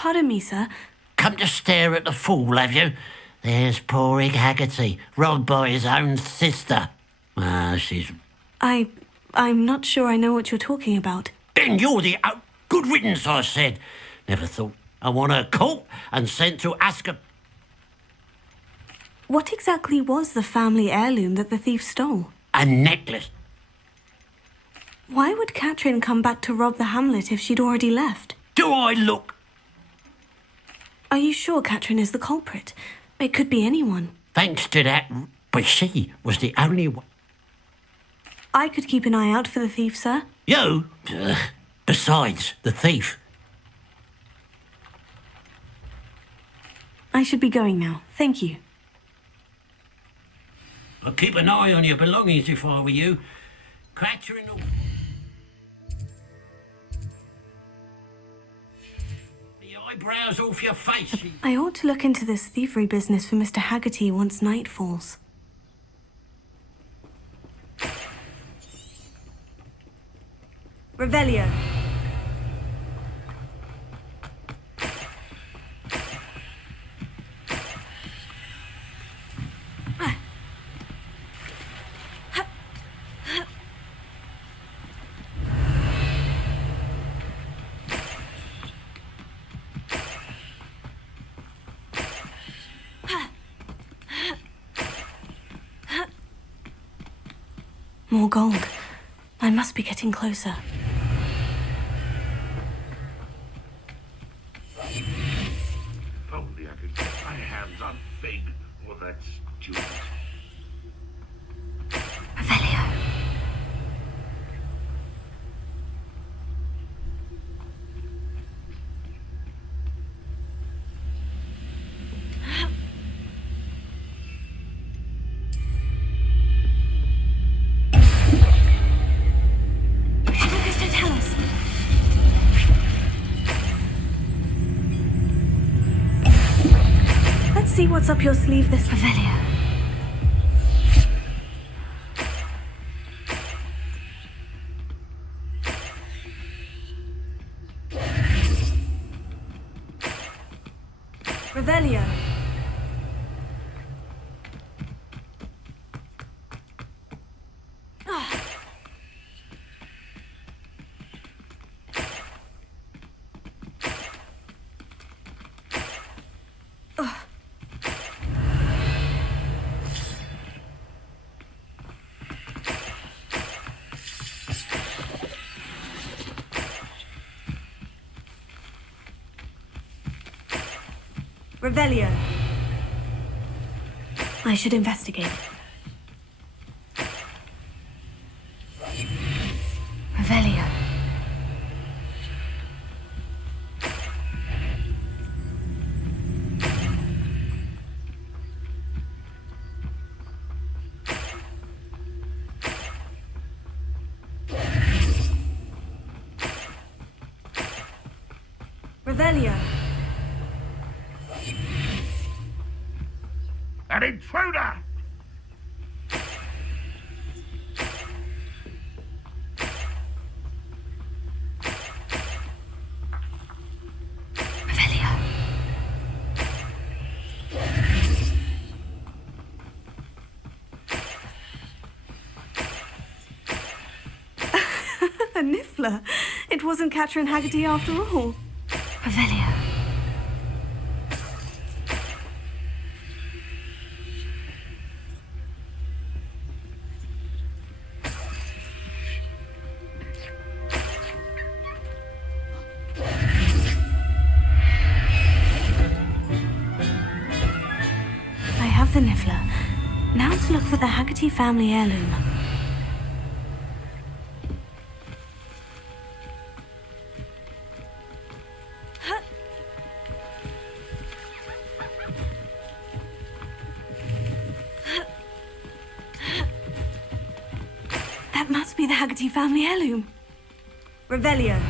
Pardon me, sir. Come to stare at the fool, have you? There's poor Ig Haggerty, robbed by his own sister. She's... I'm not sure I know what you're talking about. Then you're the... good riddance, I said. Never thought. I want her caught and sent to Azkaban. What exactly was the family heirloom that the thief stole? A necklace. Why would Catherine come back to rob the hamlet if she'd already left? Do I look... Are you sure Catherine is the culprit? It could be anyone. Thanks to that... But she was the only one... I could keep an eye out for the thief, sir. You? Besides, the thief. I should be going now. Thank you. I'd keep an eye on your belongings if I were you. Catherine... The eyebrows off your face. I ought to look into this thievery business for Mr. Haggerty once night falls. Revelio. More gold. I must be getting closer. If only I could get my hands on Fig or that student. Revelio. See what's up your sleeve this Revelio. Revelio. Revelio. I should investigate. Revelio. Revelio. An intruder! Revelio. A niffler. It wasn't Catherine Haggerty after all. Revelio. The niffler. Now to look for the Haggerty family heirloom. That must be the Haggerty family heirloom. Revelio.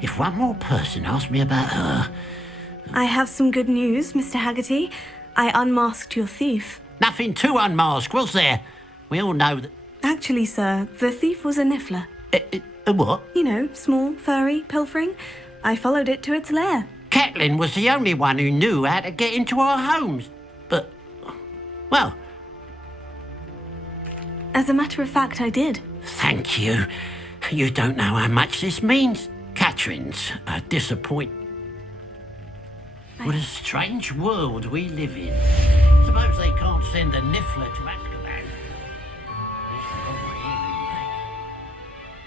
If one more person asked me about her... I have some good news, Mr. Haggerty. I unmasked your thief. Nothing to unmask, was there? We all know that... Actually, sir, the thief was a niffler. A what? You know, small, furry, pilfering. I followed it to its lair. Catelyn was the only one who knew how to get into our homes. But, well... As a matter of fact, I did. Thank you. You don't know how much this means. Catherine's a disappointment. What a strange world we live in. Suppose they can't send a niffler to Azkaban. He's probably hearing back.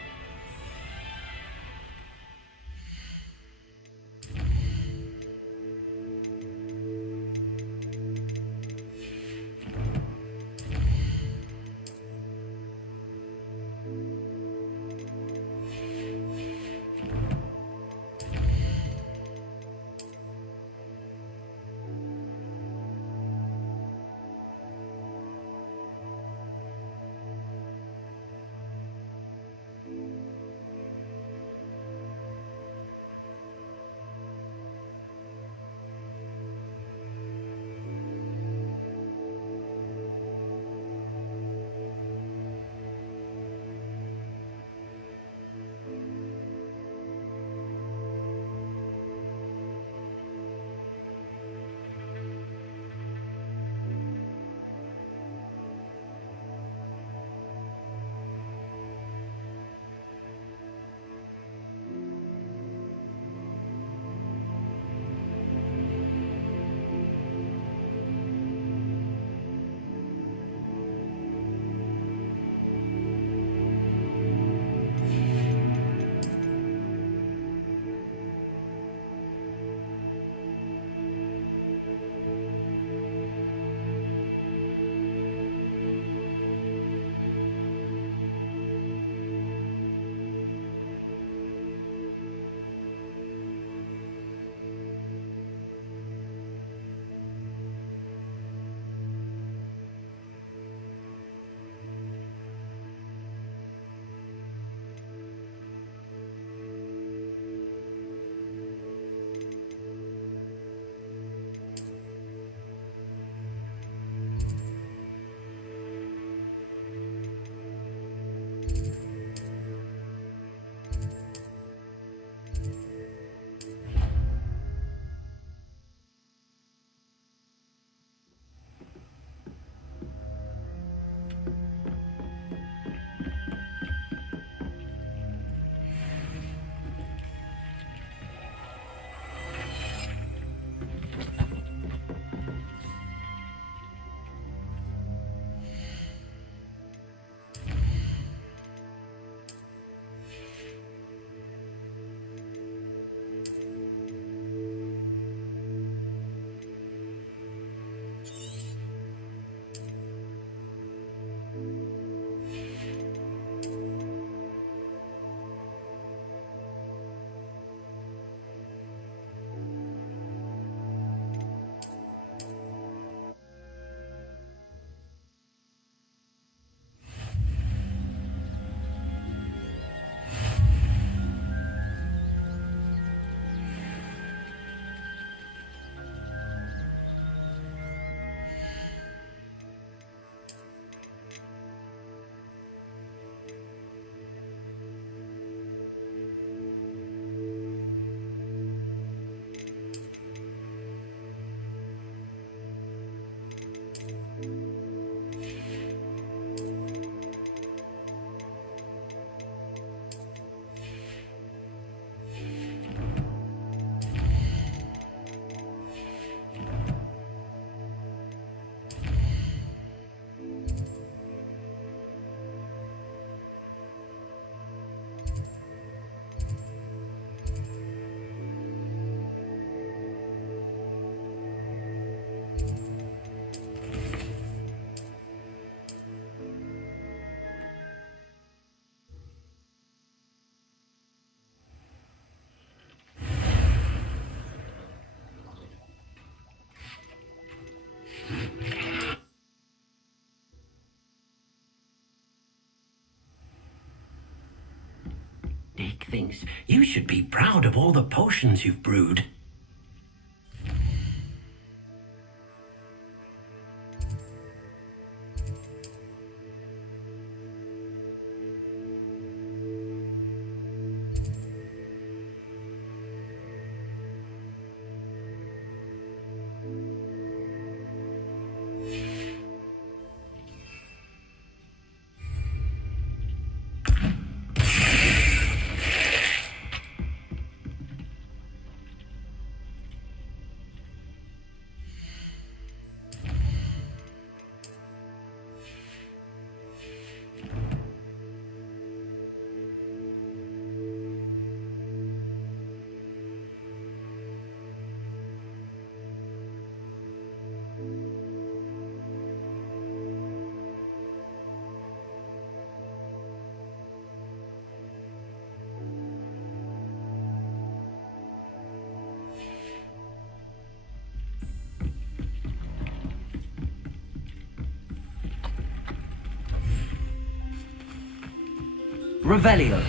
fantastic things. You should be proud of all the potions you've brewed. Revelio.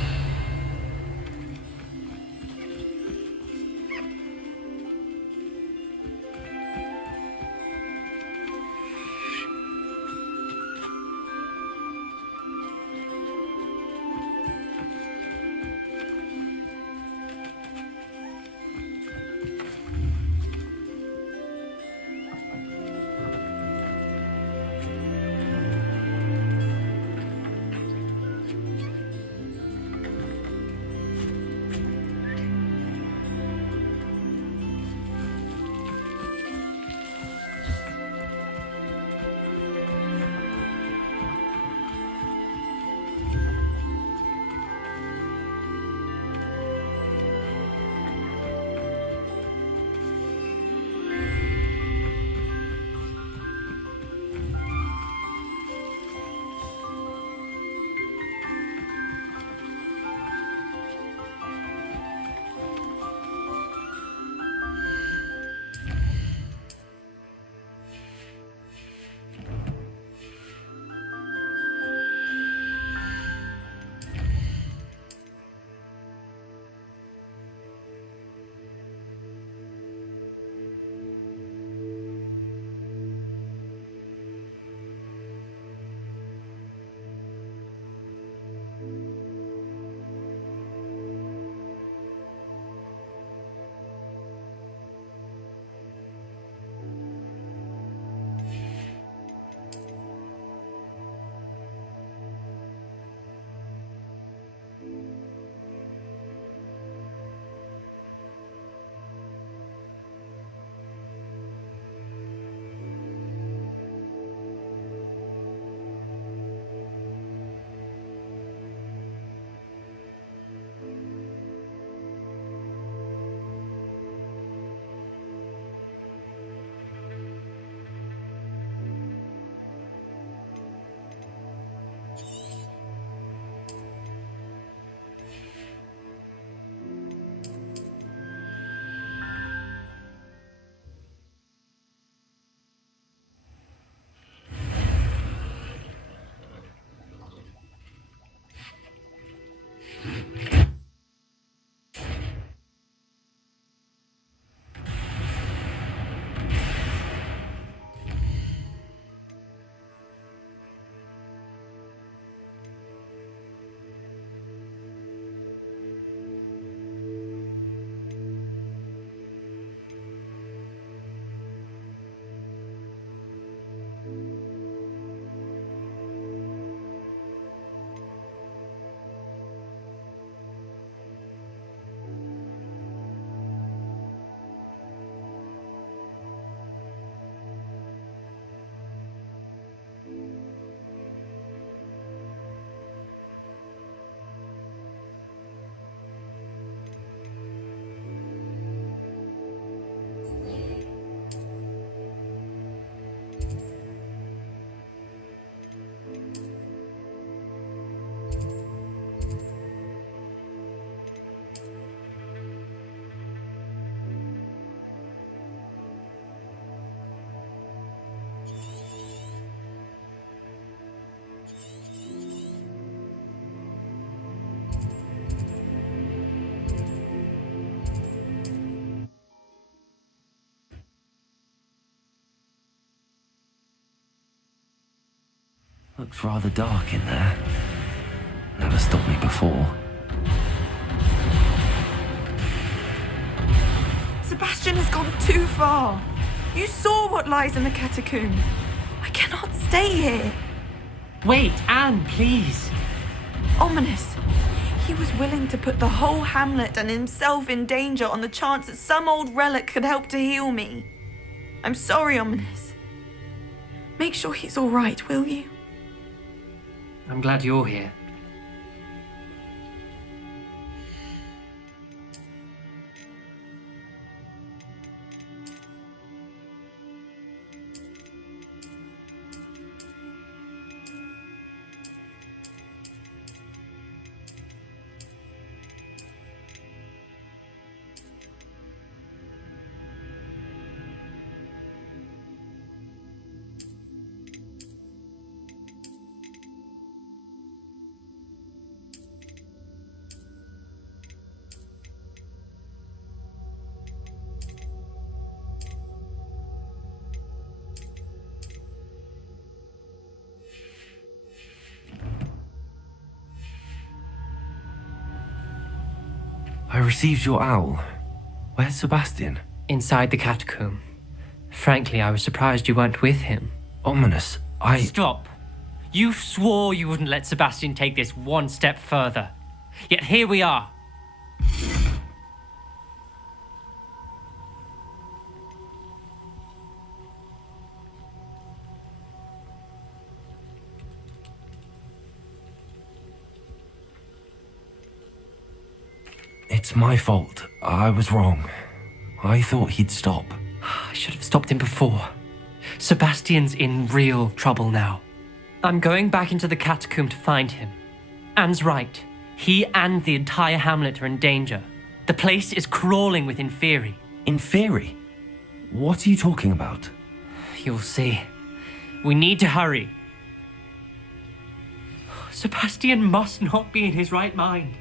Looks rather dark in there. Never stopped me before. Sebastian has gone too far. You saw what lies in the catacombs. I cannot stay here. Wait, Anne, please. Ominous. He was willing to put the whole hamlet and himself in danger on the chance that some old relic could help to heal me. I'm sorry, Ominous. Make sure he's all right, will you? I'm glad you're here. I received your owl. Where's Sebastian? Inside the catacomb. Frankly, I was surprised you weren't with him. Ominous, Stop. You swore you wouldn't let Sebastian take this one step further. Yet here we are. It's my fault. I was wrong. I thought he'd stop. I should have stopped him before. Sebastian's in real trouble now. I'm going back into the catacomb to find him. Anne's right. He and the entire hamlet are in danger. The place is crawling with Inferi. Inferi? What are you talking about? You'll see. We need to hurry. Sebastian must not be in his right mind.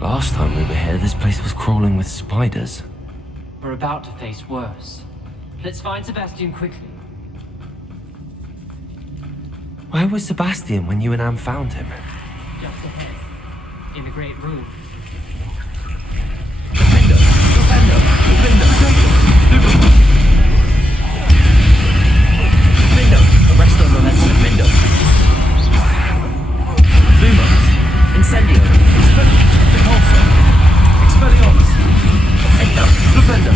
Last time we were here, this place was crawling with spiders. We're about to face worse. Let's find Sebastian quickly. Where was Sebastian when you and Anne found him? Just ahead. In the great room. Arresto momento defendo. Lumo. Incendio. Repulsor. Expelliarmus. Defendo. Defendo.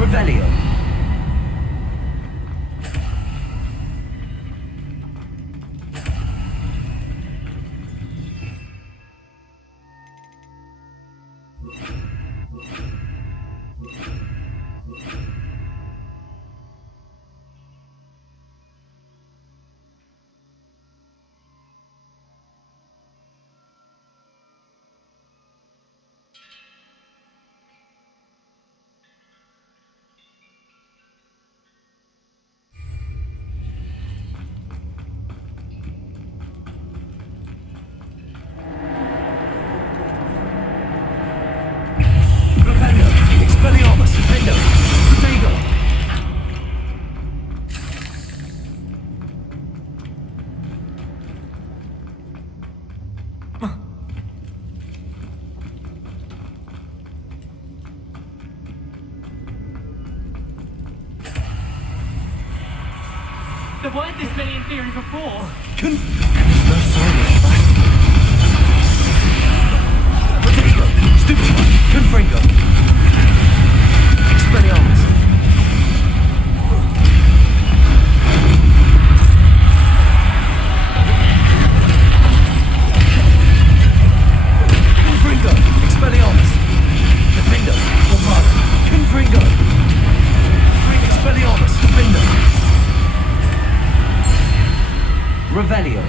Revelio. Expelliarmus, Defendo, Protego. There weren't this many in theory before. There's no sign of Sebastian. Protego, Stupid, Confringo. Expelliarmus. Confringo, Expelliarmus. Defendo, Bombard. Confringo. Expelliarmus, Defendo. Revelio.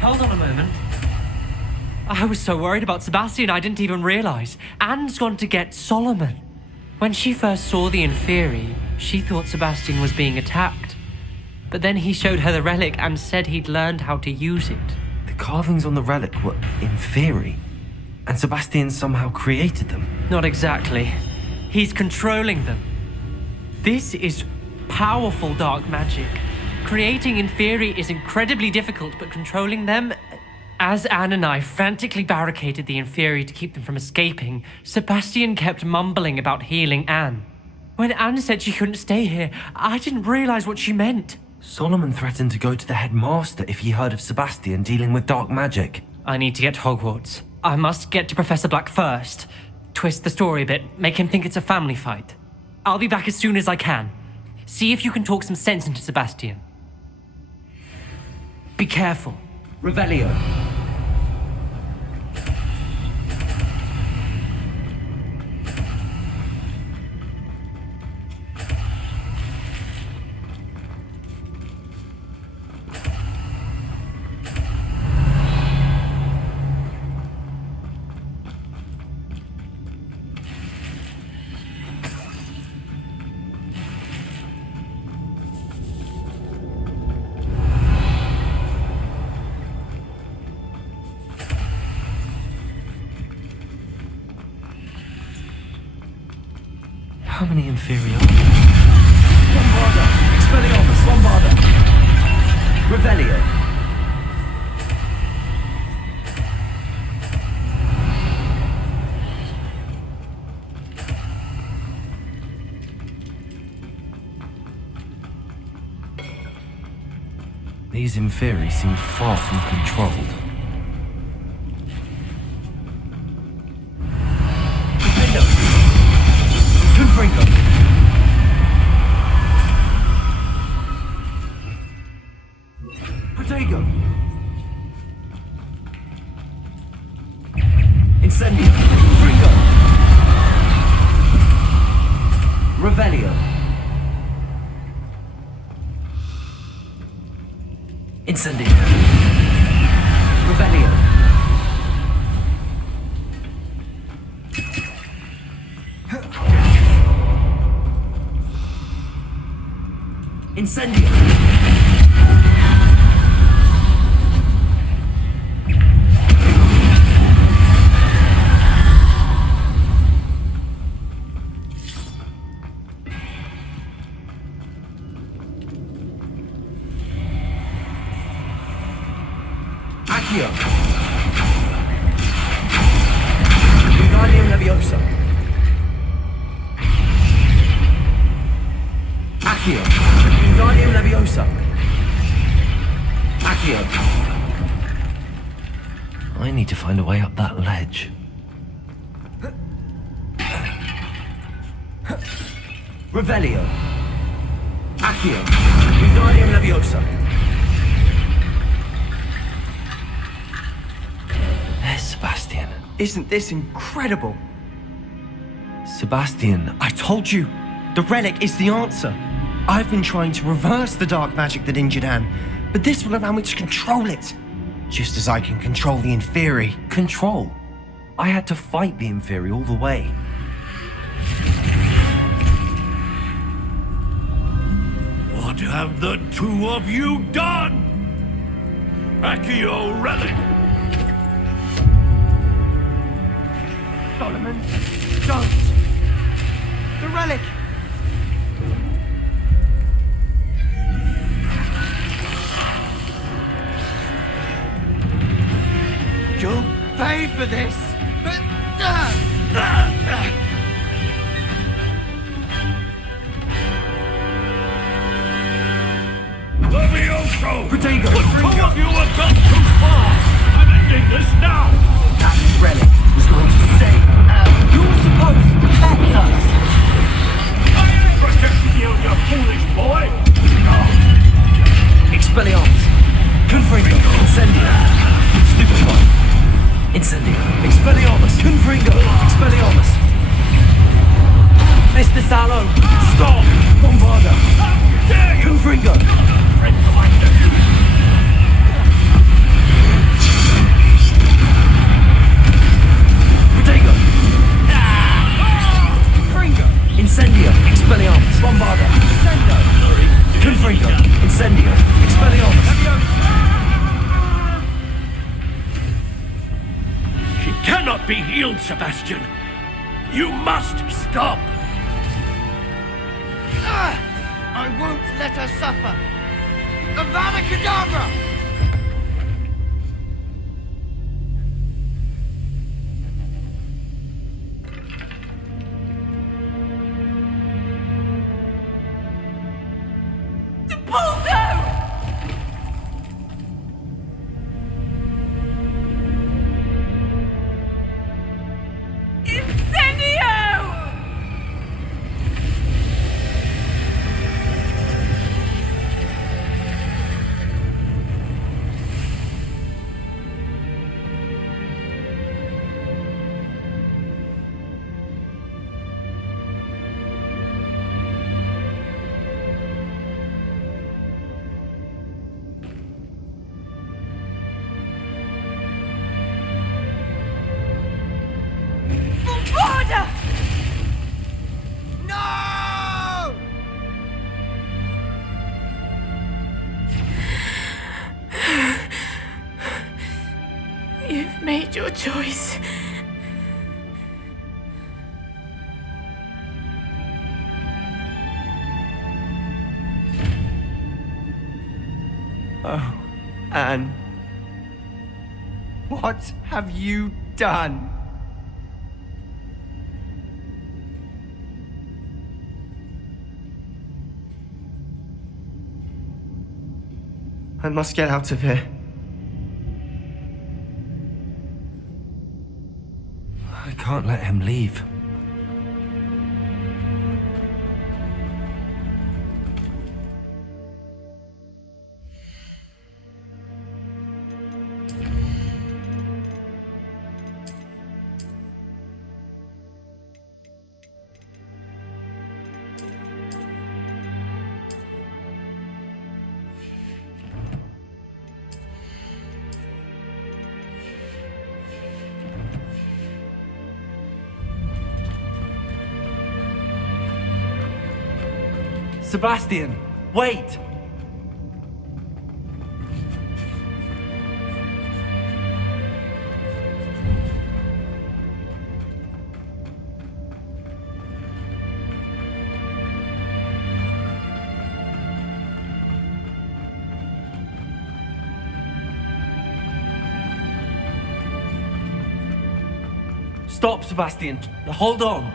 Hold on a moment. I was so worried about Sebastian I didn't even realize. Anne's gone to get Solomon. When she first saw the Inferi, she thought Sebastian was being attacked. But then he showed her the relic and said he'd learned how to use it. The carvings on the relic were Inferi, and Sebastian somehow created them. Not exactly. He's controlling them. This is powerful dark magic. Creating Inferi is incredibly difficult, but controlling them... As Anne and I frantically barricaded the Inferi to keep them from escaping, Sebastian kept mumbling about healing Anne. When Anne said she couldn't stay here, I didn't realize what she meant. Solomon threatened to go to the headmaster if he heard of Sebastian dealing with dark magic. I need to get to Hogwarts. I must get to Professor Black first. Twist the story a bit, make him think it's a family fight. I'll be back as soon as I can. See if you can talk some sense into Sebastian. Be careful. Revelio. How many Inferi? Bombarda. Expelliarmus. Bombarda. Revelio. These Inferi seem far from controlled. Confringo. Protego. Incendio. Confringo. Revelio. Incendio. Revelio. Incendio. Accio. Wingardium Leviosa. Accio. Wingardium Leviosa. Accio. I need to find a way up that ledge. Revelio. Accio. Wingardium Leviosa. There's Sebastian. Isn't this incredible? Sebastian, I told you, the relic is the answer. I've been trying to reverse the dark magic that injured Anne, but this will allow me to control it. Just as I can control the Inferi. control. I had to fight the Inferi all the way. What have the two of you done? Accio relic! Solomon, don't! The relic! You'll pay for this! Levioso! Protego. The two of you have gone too far! I'm ending this now! That relic was going to save Anne. You were supposed to protect us. I ain't protecting you, you foolish boy! Expelliarmus. Confringo. Incendio. Stupefy. Incendio. Expelliarmus. Confringo. Expelliarmus. Mr. Sallow! Stop! Bombarda. How dare you! Confringo. Protego. Confringo. cannot be healed, Sebastian. You must stop. I won't let her suffer. Avada Kedavra! No! You've made your choice. Oh, Anne. What have you done? I must get out of here. I can't let him leave. Sebastian, wait! Stop, Sebastian. Hold on.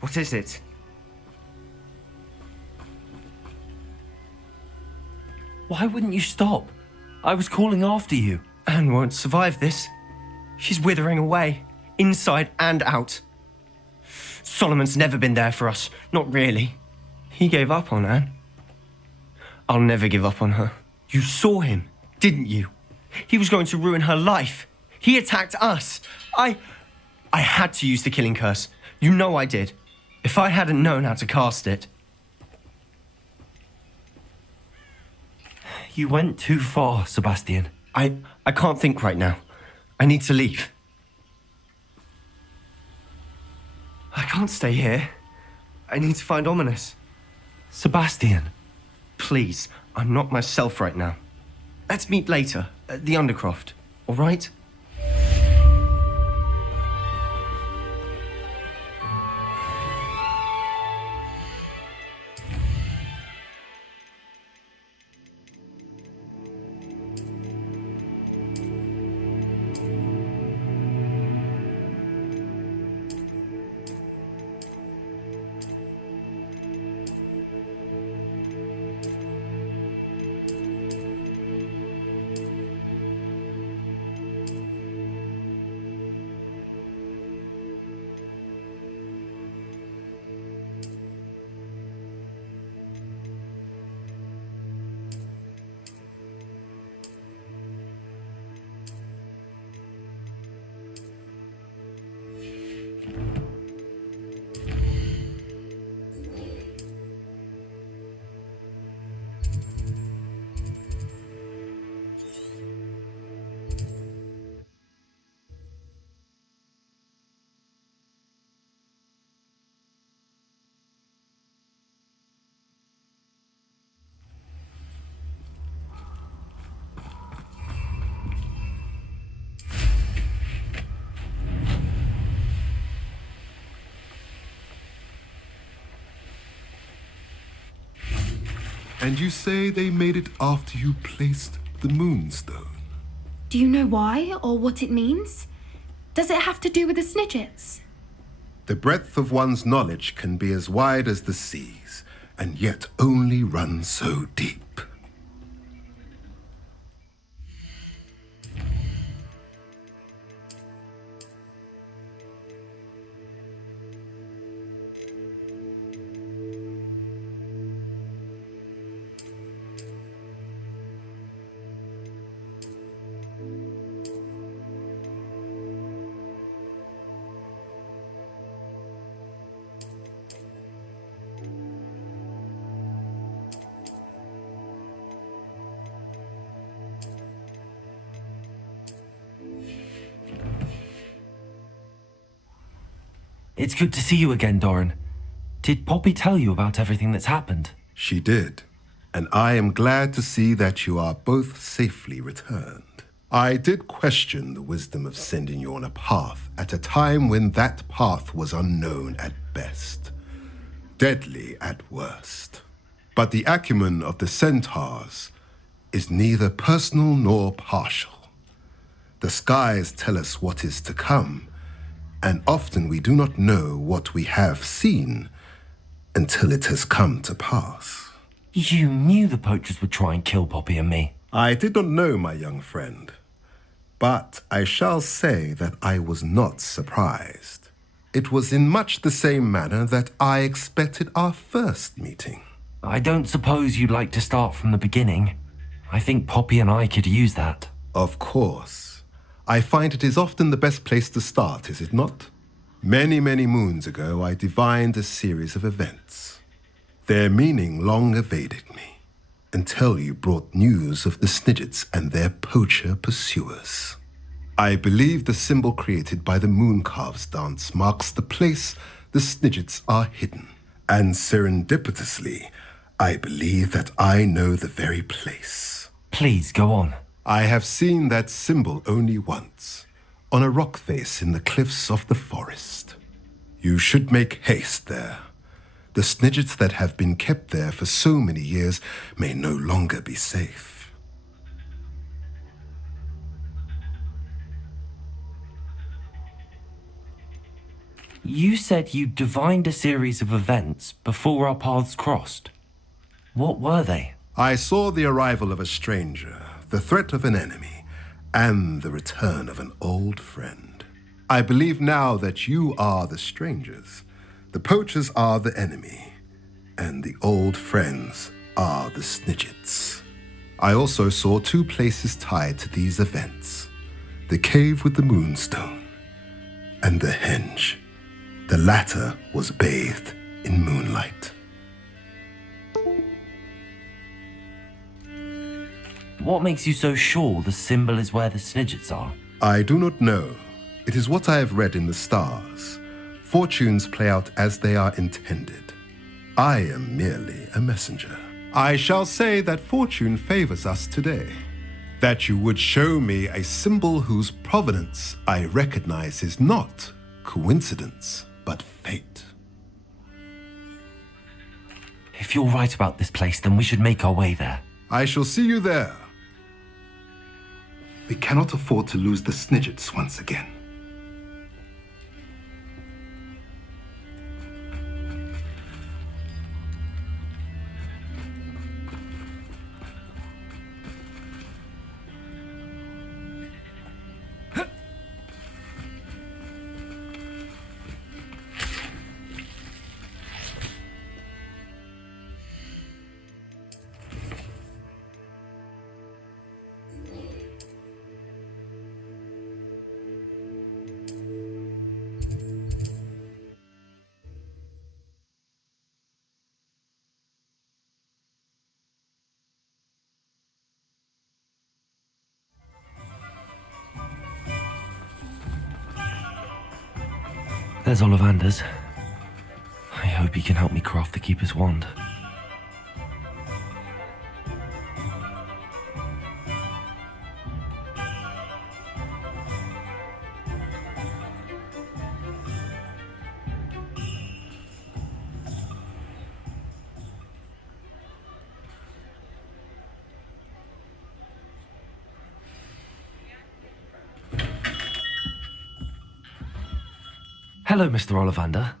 What is it? Why wouldn't you stop? I was calling after you. Anne won't survive this. She's withering away, inside and out. Solomon's never been there for us, not really. He gave up on Anne. I'll never give up on her. You saw him, didn't you? He was going to ruin her life. He attacked us. I had to use the killing curse. You know I did. If I hadn't known how to cast it. You went too far, Sebastian. I can't think right now. I need to leave. I can't stay here. I need to find Ominous. Sebastian. Please, I'm not myself right now. Let's meet later at the Undercroft, all right? And you say they made it after you placed the moonstone? Do you know why or what it means? Does it have to do with the Snidgets? The breadth of one's knowledge can be as wide as the seas, and yet only run so deep. It's good to see you again, Doran. Did Poppy tell you about everything that's happened? She did, and I am glad to see that you are both safely returned. I did question the wisdom of sending you on a path at a time when that path was unknown at best, deadly at worst. But the acumen of the centaurs is neither personal nor partial. The skies tell us what is to come, and often we do not know what we have seen until it has come to pass. You knew the poachers would try and kill Poppy and me. I did not know, my young friend, but I shall say that I was not surprised. It was in much the same manner that I expected our first meeting. I don't suppose you'd like to start from the beginning. I think Poppy and I could use that. Of course. I find it is often the best place to start, is it not? Many, many moons ago, I divined a series of events. Their meaning long evaded me, until you brought news of the Snidgets and their poacher pursuers. I believe the symbol created by the Mooncalves dance marks the place the Snidgets are hidden. And serendipitously, I believe that I know the very place. Please, go on. I have seen that symbol only once, on a rock face in the cliffs of the forest. You should make haste there. The Snidgets that have been kept there for so many years may no longer be safe. You said you divined a series of events before our paths crossed. What were they? I saw the arrival of a stranger, the threat of an enemy, and the return of an old friend. I believe now that you are the strangers, the poachers are the enemy, and the old friends are the Snidgets. I also saw two places tied to these events, the cave with the moonstone and the henge. The latter was bathed in moonlight. What makes you so sure the symbol is where the Snidgets are? I do not know. It is what I have read in the stars. Fortunes play out as they are intended. I am merely a messenger. I shall say that fortune favors us today. That you would show me a symbol whose provenance I recognize is not coincidence, but fate. If you're right about this place, then we should make our way there. I shall see you there. We cannot afford to lose the Snidgets once again. There's Ollivander's. I hope he can help me craft the Keeper's wand. Hello, Mr. Ollivander.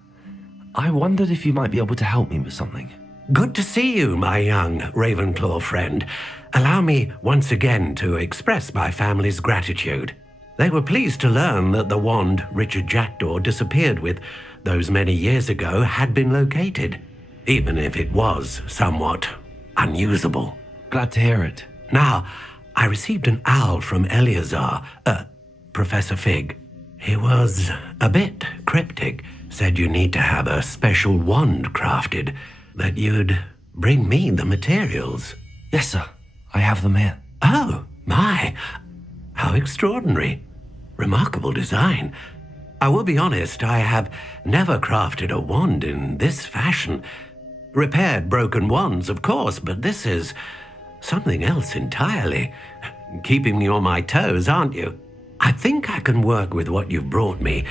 I wondered if you might be able to help me with something. Good to see you, my young Ravenclaw friend. Allow me once again to express my family's gratitude. They were pleased to learn that the wand Richard Jackdaw disappeared with those many years ago had been located, even if it was somewhat unusable. Glad to hear it. Now, I received an owl from Eleazar, Professor Fig. He was a bit cryptic, said you need to have a special wand crafted, that you'd bring me the materials. Yes, sir. I have them here. Oh, my. How extraordinary. Remarkable design. I will be honest, I have never crafted a wand in this fashion. Repaired broken wands, of course, but this is something else entirely. Keeping me on my toes, aren't you? I think I can work with what you've brought me.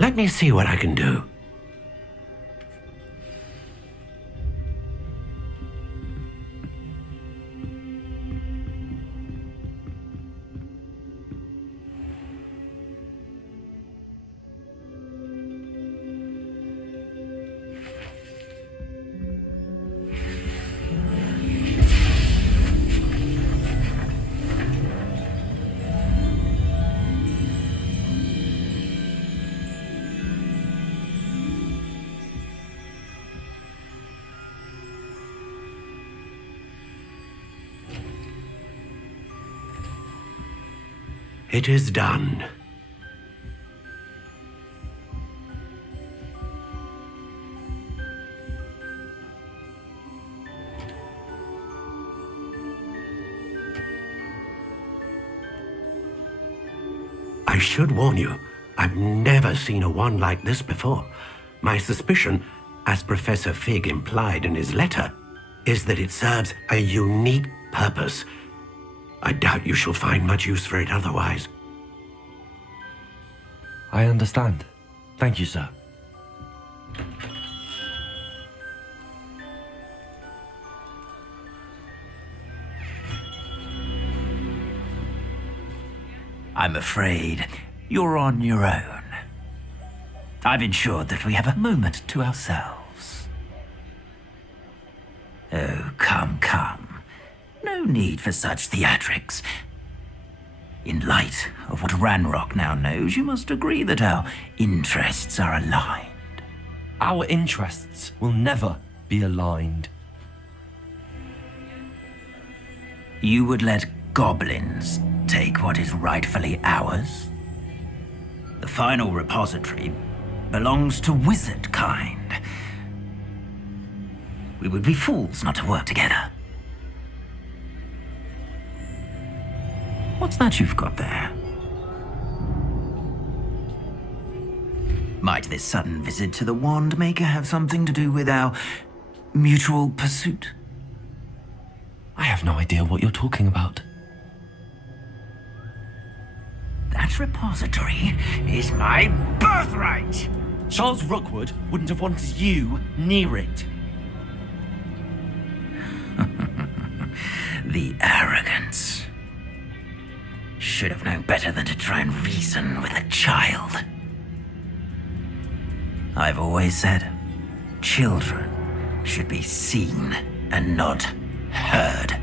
Let me see what I can do. It is done. I should warn you, I've never seen a wand like this before. My suspicion, as Professor Fig implied in his letter, is that it serves a unique purpose. I doubt you shall find much use for it otherwise. I understand. Thank you, sir. I'm afraid you're on your own. I've ensured that we have a moment to ourselves. Oh, come, come. No need for such theatrics. In light of what Ranrock now knows, you must agree that our interests are aligned. Our interests will never be aligned. You would let goblins take what is rightfully ours? The final repository belongs to wizard kind. We would be fools not to work together. What's that you've got there? Might this sudden visit to the Wand Maker have something to do with our mutual pursuit? I have no idea what you're talking about. That repository is my birthright! Charles Rookwood wouldn't have wanted you near it. The arrogance. Should have known better than to try and reason with a child. I've always said, children should be seen and not heard.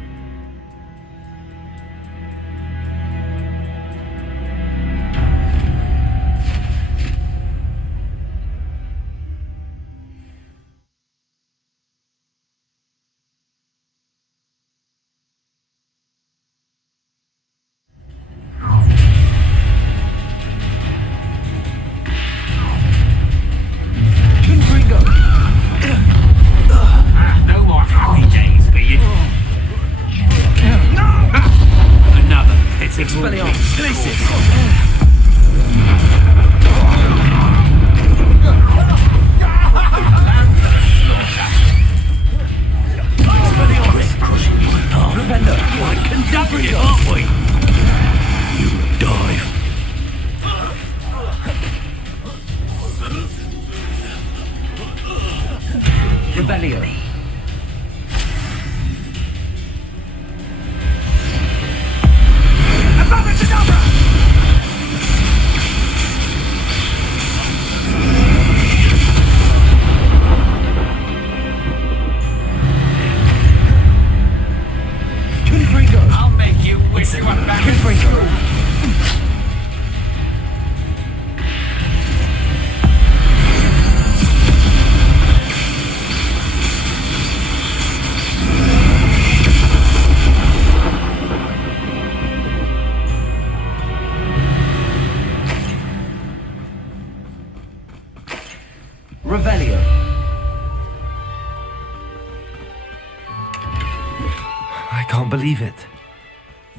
can't believe it.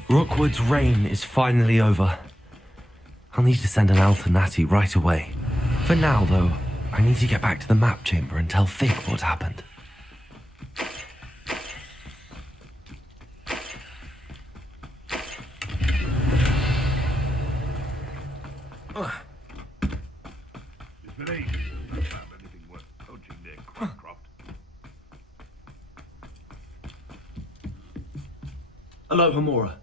Rookwood's reign is finally over. I'll need to send an owl to Natty right away. For now, though, I need to get back to the map chamber and tell Fig what happened. It's been ages since I found anything worth poaching near Croft. Hello, Hamora.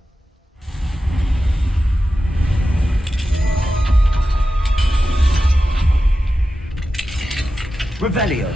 Revelio.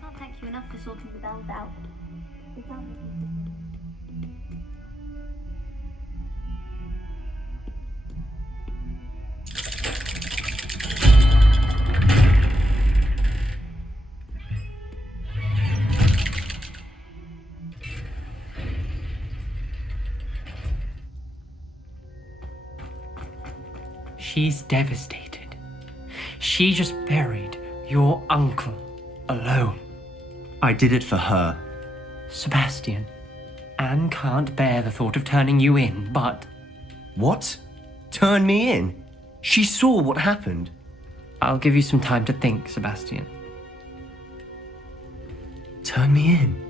Can't thank you enough for sorting the bells out. We can't make it. She's devastated. She just buried your uncle alone. I did it for her. Sebastian, Anne can't bear the thought of turning you in, but What? Turn me in? She saw what happened. I'll give you some time to think, Sebastian. Turn me in?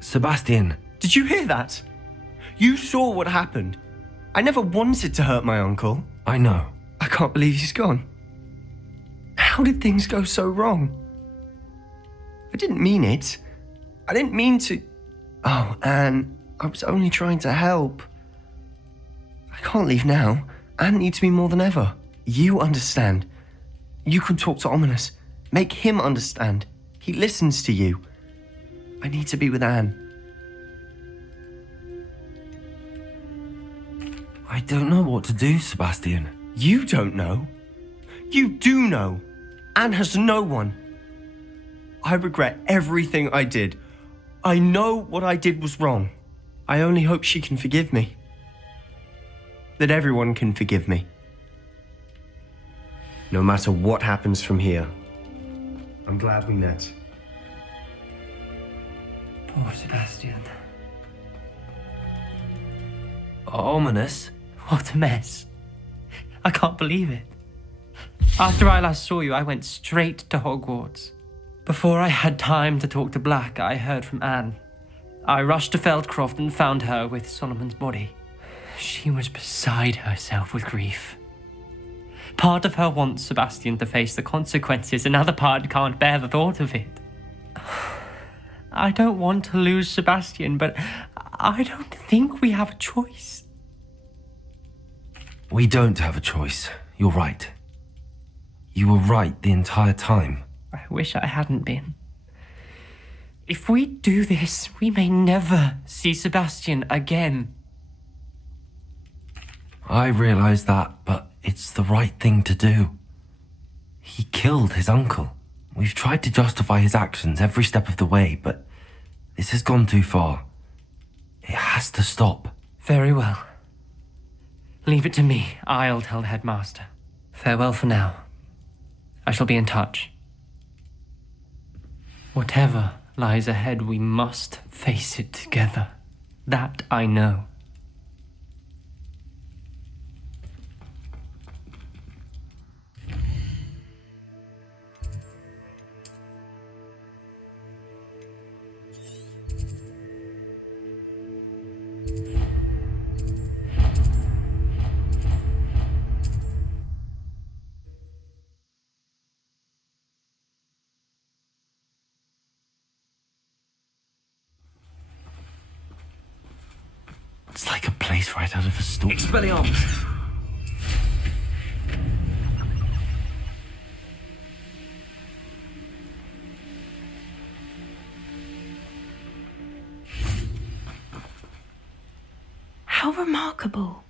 Sebastian. Did you hear that? You saw what happened. I never wanted to hurt my uncle. I know. I can't believe he's gone. How did things go so wrong? I didn't mean it. I didn't mean to... Oh, Anne, I was only trying to help. I can't leave now. Anne needs me more than ever. You understand. You can talk to Ominous. Make him understand. He listens to you. I need to be with Anne. I don't know what to do, Sebastian. You don't know. You do know. Anne has no one. I regret everything I did. I know what I did was wrong. I only hope she can forgive me. That everyone can forgive me. No matter what happens from here. I'm glad we met. Poor Sebastian. Ominous? What a mess. I can't believe it. After I last saw you, I went straight to Hogwarts. Before I had time to talk to Black, I heard from Anne. I rushed to Feldcroft and found her with Solomon's body. She was beside herself with grief. Part of her wants Sebastian to face the consequences, another part can't bear the thought of it. I don't want to lose Sebastian, but I don't think we have a choice. We don't have a choice. You're right. You were right the entire time. I wish I hadn't been. If we do this, we may never see Sebastian again. I realize that, but it's the right thing to do. He killed his uncle. We've tried to justify his actions every step of the way, but this has gone too far. It has to stop. Very well. Leave it to me. I'll tell the headmaster. Farewell for now. I shall be in touch. Whatever lies ahead, we must face it together. That I know. face right out of a story. Expelliarmus! How remarkable.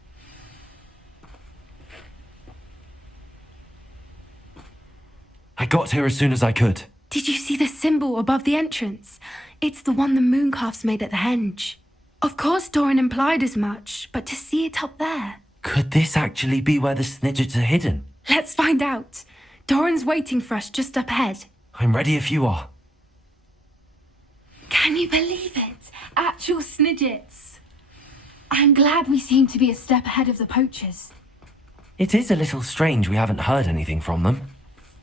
I got here as soon as I could. Did you see the symbol above the entrance? It's the one the mooncalfs made at the henge. Of course Doran implied as much, but to see it up there... Could this actually be where the snidgets are hidden? Let's find out. Doran's waiting for us just up ahead. I'm ready if you are. Can you believe it? Actual snidgets. I'm glad we seem to be a step ahead of the poachers. It is a little strange we haven't heard anything from them.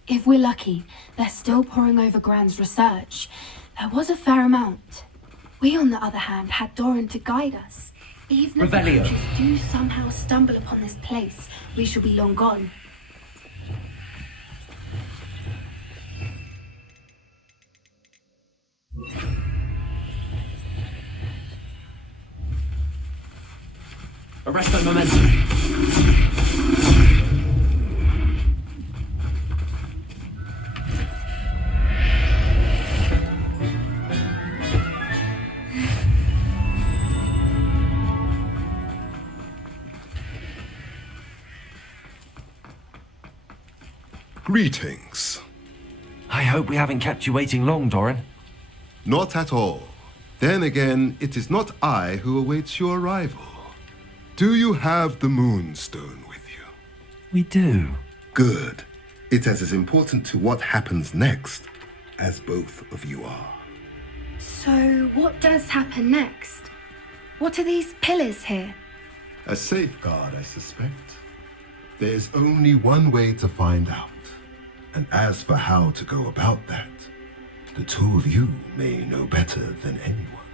If we're lucky, they're still poring over Gran's research. There was a fair amount. We, on the other hand, had Doran to guide us. Even if the Revelio. poachers do somehow stumble upon this place, we shall be long gone. Arresto momentum. Greetings. I hope we haven't kept you waiting long, Doran. Not at all. Then again, it is not I who awaits your arrival. Do you have the Moonstone with you? We do. Good. It is as important to what happens next as both of you are. So, what does happen next? What are these pillars here? A safeguard, I suspect. There's only one way to find out. And as for how to go about that, the two of you may know better than anyone.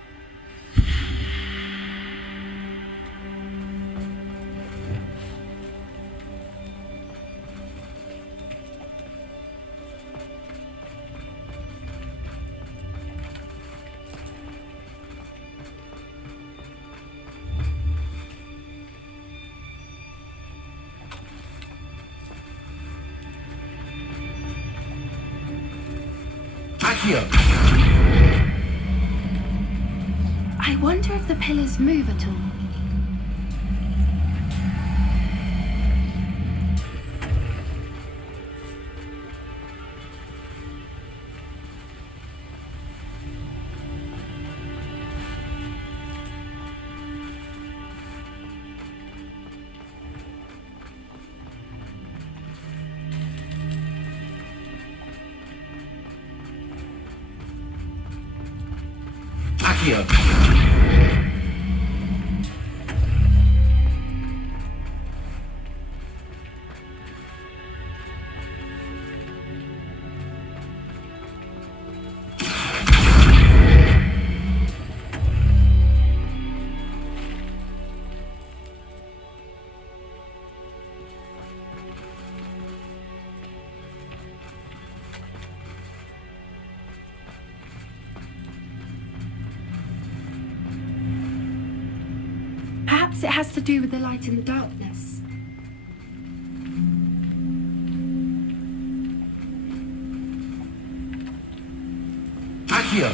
I wonder if the pillars move at all. Accio. Perhaps it has to do with the light in the darkness. Accio.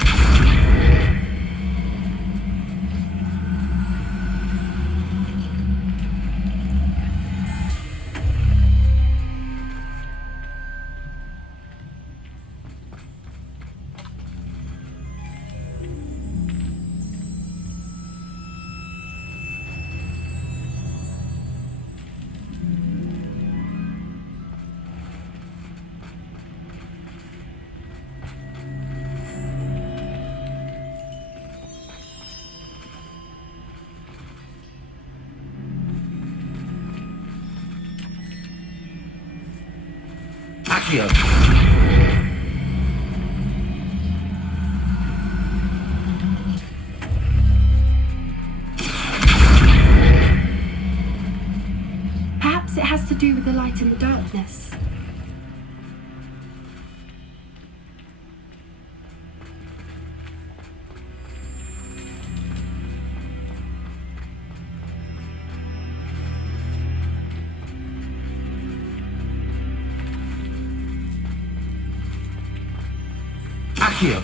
Accio. Perhaps it has to do with the light in the darkness. Accio.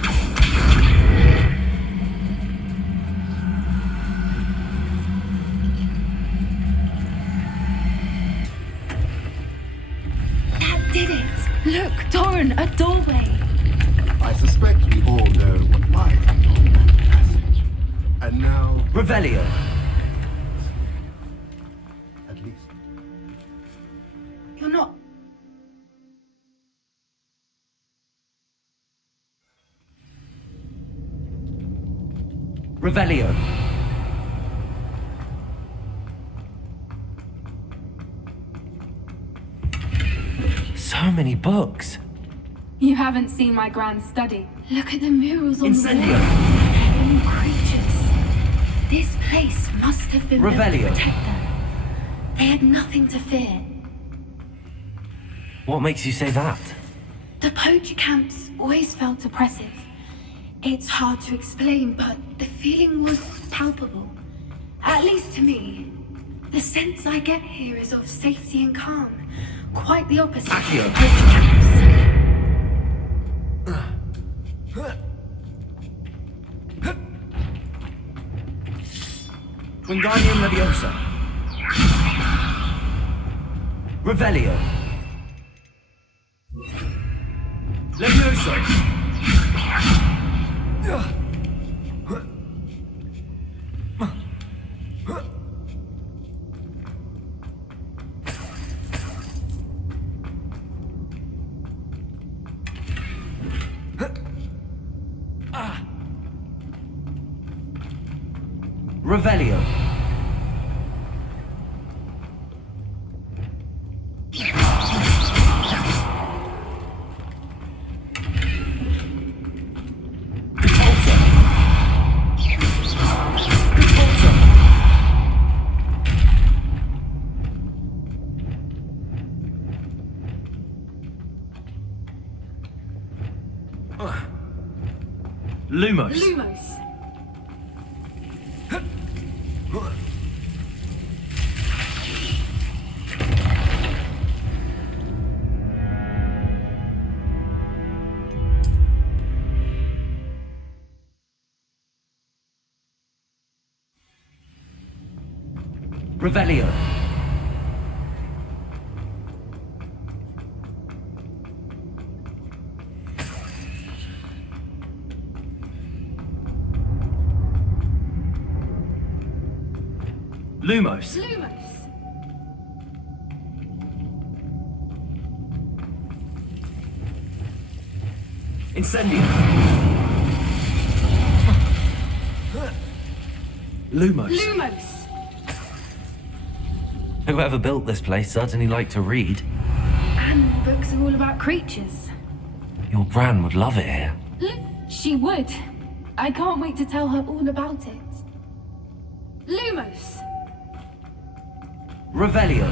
That did it! Look, Doran, a doorway! I suspect we all know what lies beyond that passage. And now, Revelio. at least. You're not. Revelio. So many books. You haven't seen my grand study. Look at the murals on the Incendio. wall. All creatures. This place must have been built to Revelio. protect them. They had nothing to fear. What makes you say that? The poacher camps always felt oppressive. It's hard to explain, but the feeling was palpable. At least to me. The sense I get here is of safety and calm. Quite the opposite of Accio. the poacher camps. Wingardium Leviosa. Revelio. Leviosa. Revelio. Lumos. Lumos. Revelio. Lumos. Lumos. Incendio. Lumos. Lumos. Whoever built this place certainly liked to read. And books are all about creatures. Your Bran would love it here. She would. I can't wait to tell her all about it. Lumos. Revelio.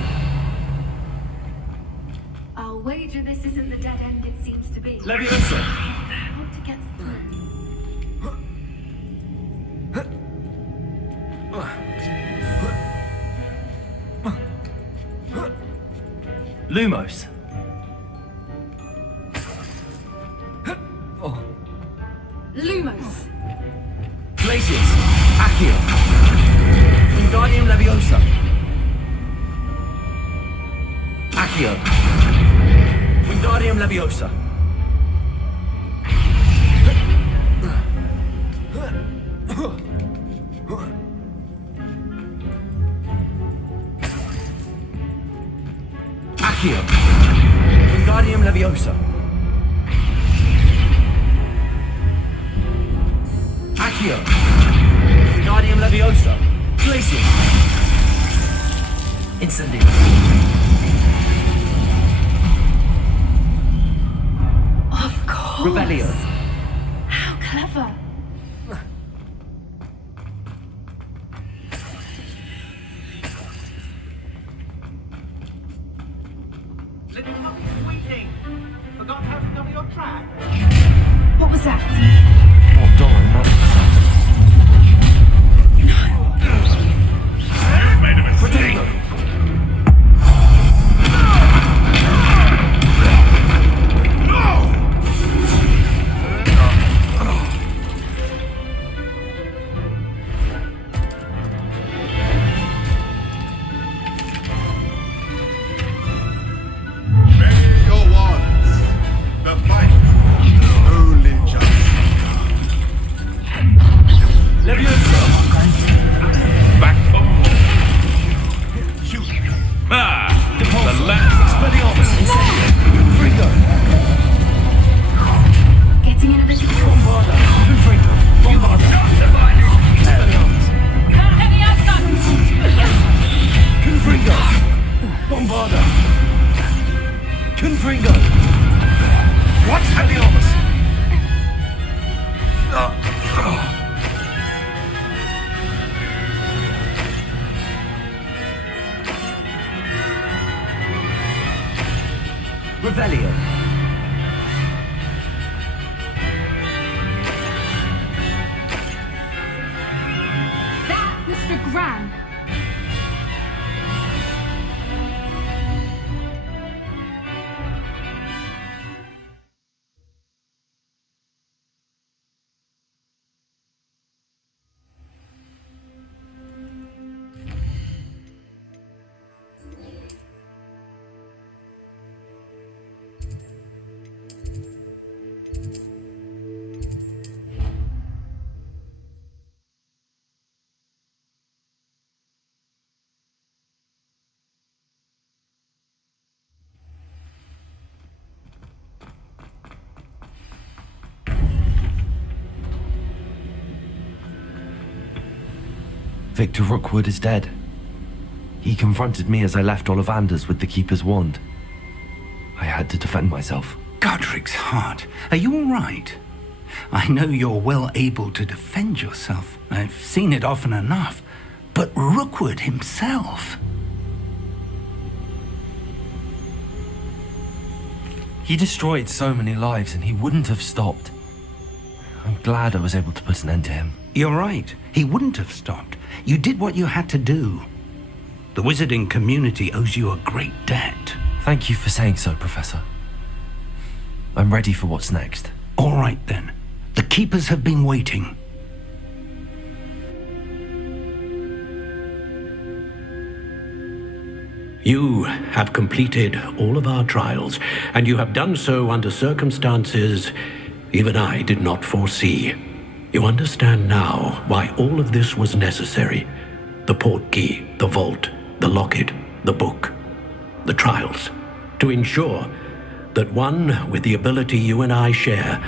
I'll wager this isn't the dead end it seems to be. Leviosa. How to get through. Lumos. Lumos. Glacius. Accio. Wingardium Leviosa. Accio. Wingardium Leviosa. Accio. Wingardium Leviosa. Accio. Wingardium Leviosa. Glacius. Incendio. Of course. Revelio. How clever. Little puppy waiting. Forgot how to cover your track. What was that? What Doran must have Made a mistake. No! Confringo! What's Helios? Revelio. That was for Gran. Victor Rookwood is dead. He confronted me as I left Ollivander's with the Keeper's wand. I had to defend myself. Godric's heart. Are you all right? I know you're well able to defend yourself. I've seen it often enough. But Rookwood himself... He destroyed so many lives and he wouldn't have stopped. I'm glad I was able to put an end to him. You're right. He wouldn't have stopped. You did what you had to do. The wizarding community owes you a great debt. Thank you for saying so, Professor. I'm ready for what's next. All right, then. The Keepers have been waiting. You have completed all of our trials, and you have done so under circumstances even I did not foresee. You understand now why all of this was necessary. The portkey, the vault, the locket, the book, the trials. To ensure that one with the ability you and I share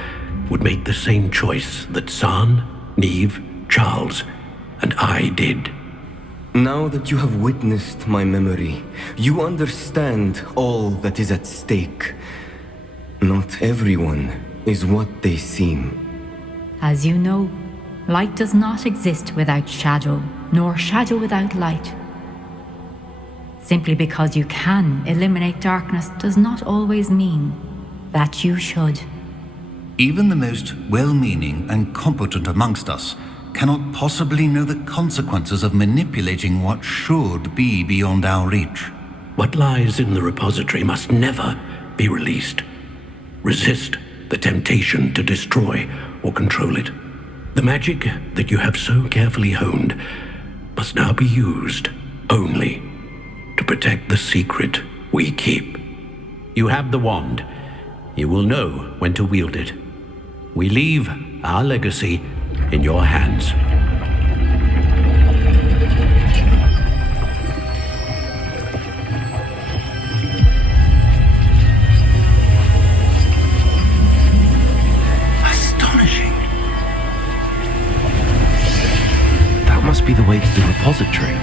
would make the same choice that San, Neve, Charles, and I did. Now that you have witnessed my memory, you understand all that is at stake. Not everyone is what they seem. As you know, light does not exist without shadow, nor shadow without light. Simply because you can eliminate darkness does not always mean that you should. Even the most well-meaning and competent amongst us cannot possibly know the consequences of manipulating what should be beyond our reach. What lies in the repository must never be released. Resist the temptation to destroy or control it. The magic that you have so carefully honed must now be used only to protect the secret we keep. You have the wand. You will know when to wield it. We leave our legacy in your hands. Astonishing. That must be the way to the repository.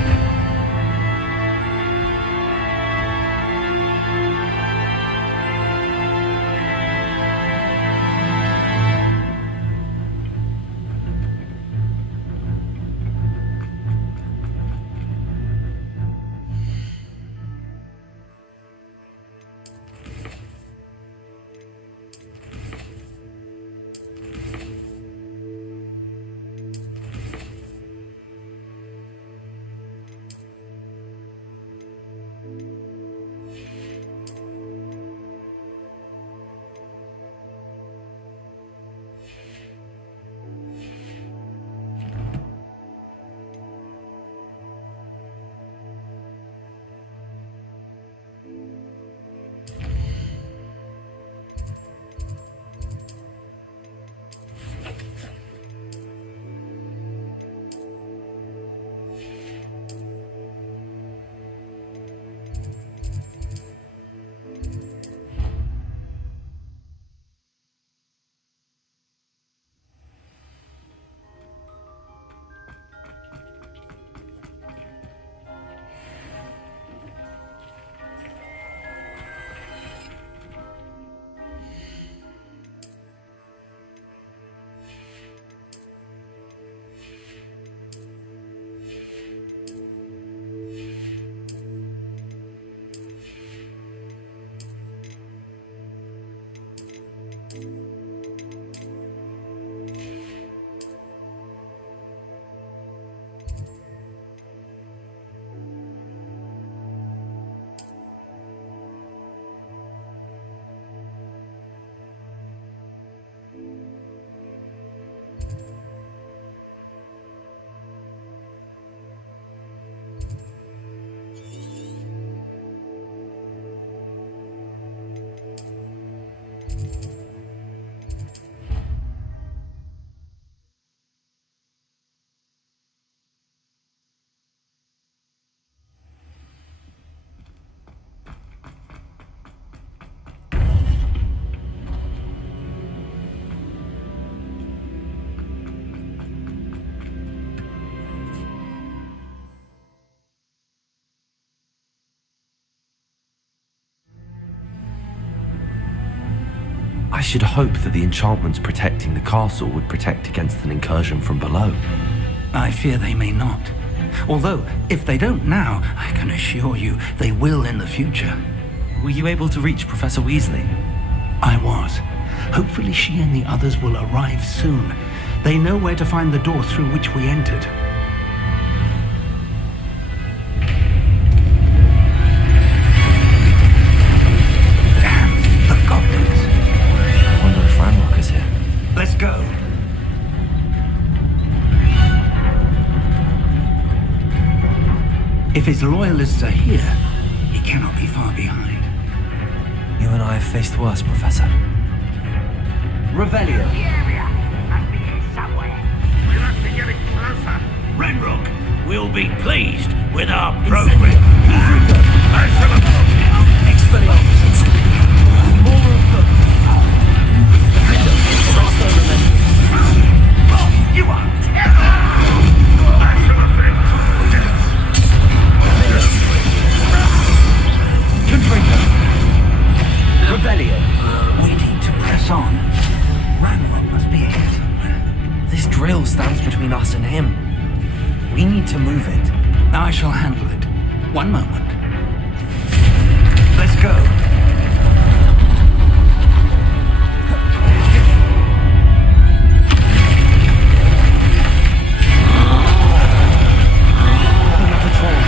I should hope that the enchantments protecting the castle would protect against an incursion from below. I fear they may not. Although, if they don't now, I can assure you they will in the future. Were you able to reach Professor Weasley? I was. Hopefully she and the others will arrive soon. They know where to find the door through which we entered. The goblins. I wonder if Ranrock is here. Let's go. If his loyalists are here, he cannot be far behind. You and I have faced worse, Professor. Revelio. The area must be here somewhere. We must be getting closer. Ranrock will be pleased with our progress. Expelliarmus. More of them. You are terrible. Confringo. Revelio. We need to press on. Ranrock must be here somewhere. This drill stands between us and him. We need to move it. I shall handle it. One moment. Let's go. Another troll.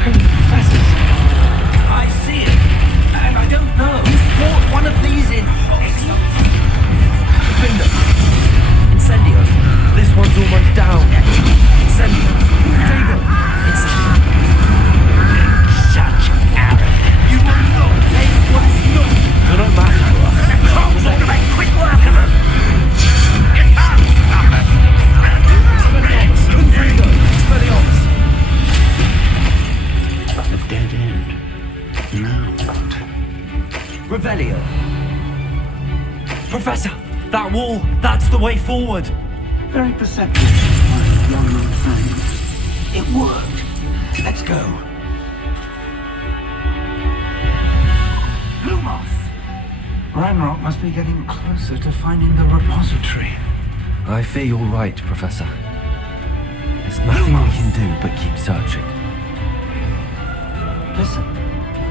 Where are the professors? I see it, and I don't know. You fought one of these in. Finder. Incendio. This one's almost down. Incendio. Dago. Incendio. Such arrogance. You will not take what is not. You're no match for us. Cops ought to make quick work of them. You can't stop us. Expelliarmus. Confringo. Expelliarmus. A dead end. Now what? Revelio. Professor, that wall, that's the way forward. Very perceptive, my young friend. It worked. Let's go. Lumos! Ranrock must be getting closer to finding the repository. I fear you're right, Professor. There's nothing we can do but keep searching. Listen,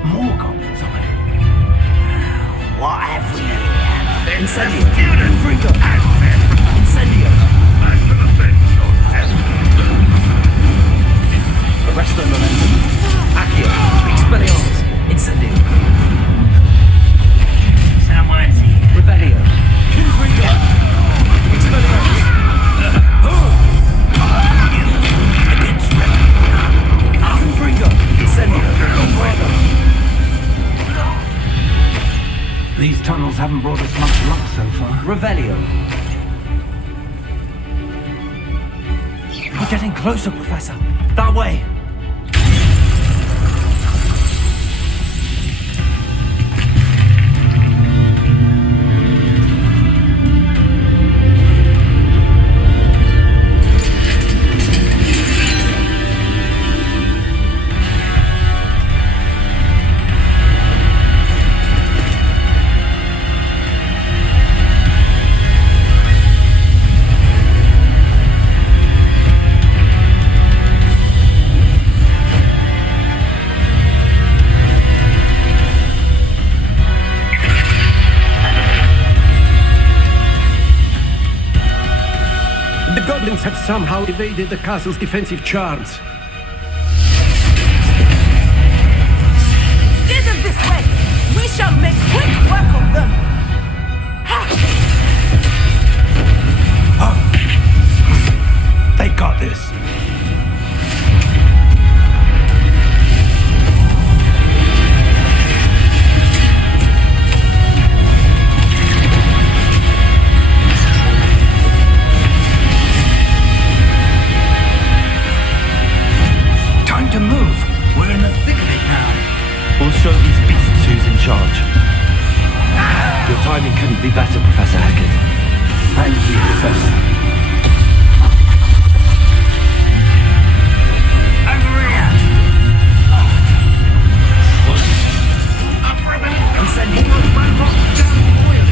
more goblins are there. What have we here? Incendio. Confringo. Incendio. Arrest the momentum. Accio. Expelliarmus. Incendio. Someone's here. Revelio. Confringo. Expelliarmus. Against Revelio. Confringo. Incendio. These tunnels haven't brought us much luck so far. Revelio. We're getting closer, Professor. That way. The goblins have somehow evaded the castle's defensive charms. Steer them this way! We shall make quick work of them! They got this. Time to move. We're in the thick of it now. We'll show these beasts who's in charge. Your timing couldn't be better, Professor Hackett. Thank you, Professor. Over here. Up for a minute. Incendio. Almost my box down for you.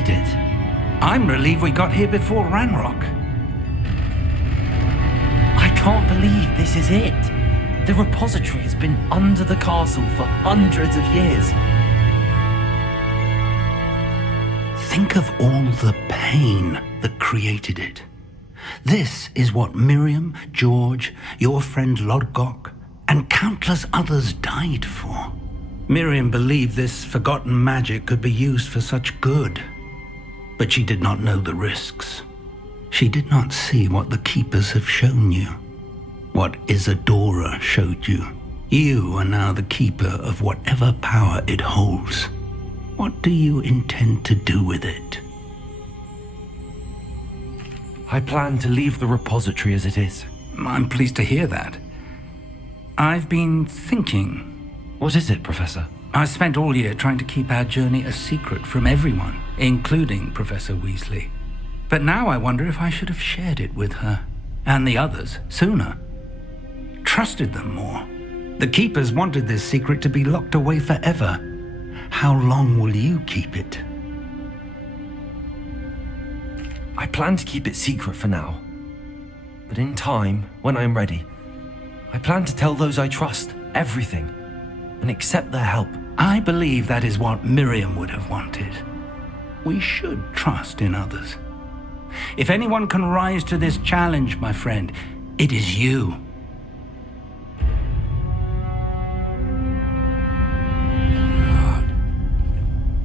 made it. I'm relieved we got here before Ranrock. I can't believe this is it. The repository has been under the castle for hundreds of years. Think of all the pain that created it. This is what Miriam, George, your friend Lodgok, and countless others died for. Miriam believed this forgotten magic could be used for such good, but she did not know the risks. She did not see what the Keepers have shown you, what Isadora showed you. You are now the Keeper of whatever power it holds. What do you intend to do with it? I plan to leave the repository as it is. I'm pleased to hear that. I've been thinking. What is it, Professor? I spent all year trying to keep our journey a secret from everyone, including Professor Weasley. But now I wonder if I should have shared it with her, and the others, sooner. Trusted them more. The Keepers wanted this secret to be locked away forever. How long will you keep it? I plan to keep it secret for now. But in time, when I'm ready, I plan to tell those I trust everything and accept their help. I believe that is what Miriam would have wanted. We should trust in others. If anyone can rise to this challenge, my friend, it is you.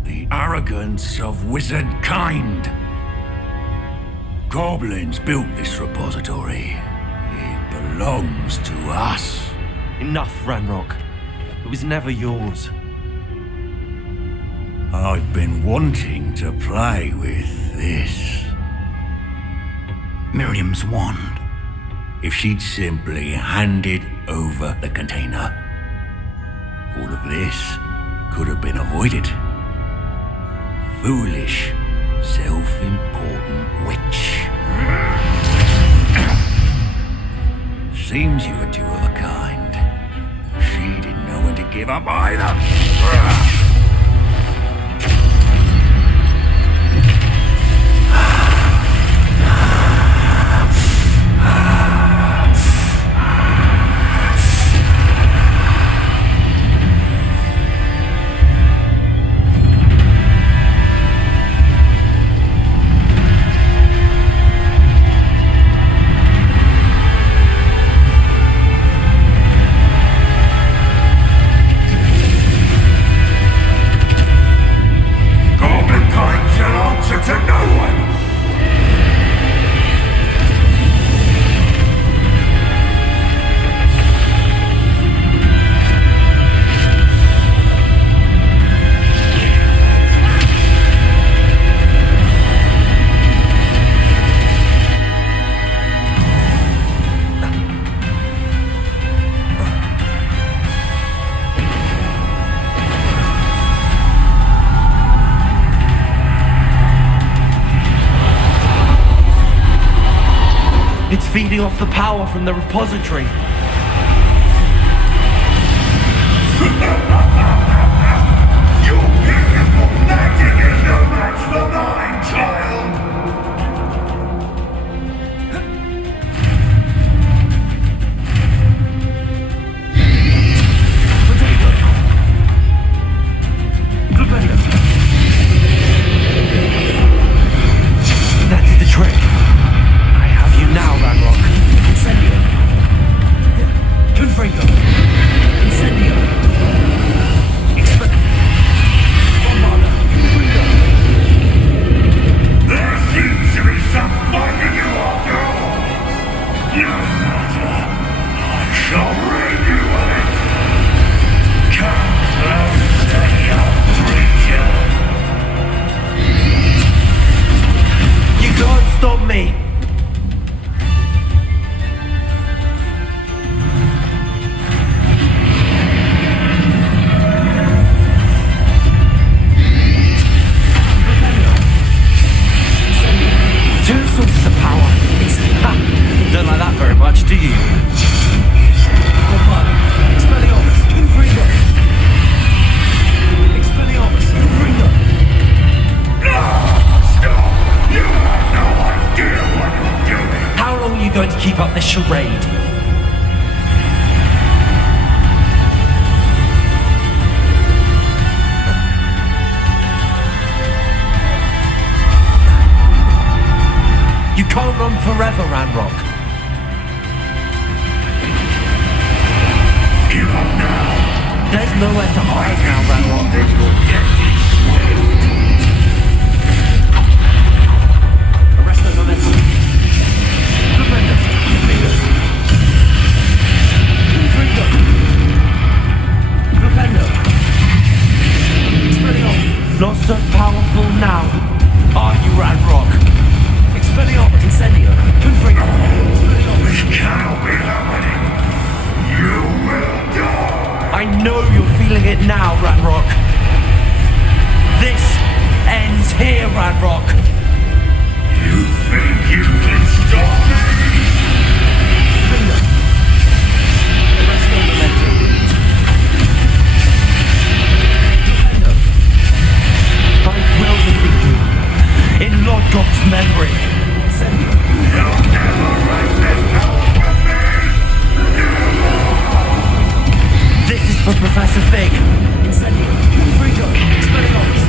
The arrogance of wizard kind. Goblins built this repository. It belongs to us. Enough, Ranrock. It was never yours. I've been wanting to play with this. Miriam's wand. If she'd simply handed over the container, all of this could have been avoided. Foolish, self-important witch. Seems you were two of a kind. She didn't know when to give up either. It's feeding off the power from the repository. Your beautiful magic is no match for mine, child! That did the trick. I have you now, Ranrock. Incendio. Confringo. Incendio. Bombarda. Confringo. There seems to be some fight in you after all. No matter. I shall rid you of it. Come closer, young creature. You can't stop me. Two sources of power. Ha! Don't like that very much, do you? Expelliarmus, Confringo! Expelliarmus, Confringo! charade. You can't run forever, Ranrock. Give up now. There's nowhere to hide now, Ranrock. Arrest the momentum. Defender, fingers. Freedom. Defender. Expelliarmus. Not so powerful now, are you, Ranrock? Expelliarmus, Incendio, Confringo. This cannot be happening. You will die. I know you're feeling it now, Ranrock. This ends here, Ranrock. You think you can stop me? Finger. Arrest the momentum. Defender. I will defeat you. In Lord God's memory. You'll never write this power from me. This is for Professor Fig. Incendio. Freedom. Expelliarmus.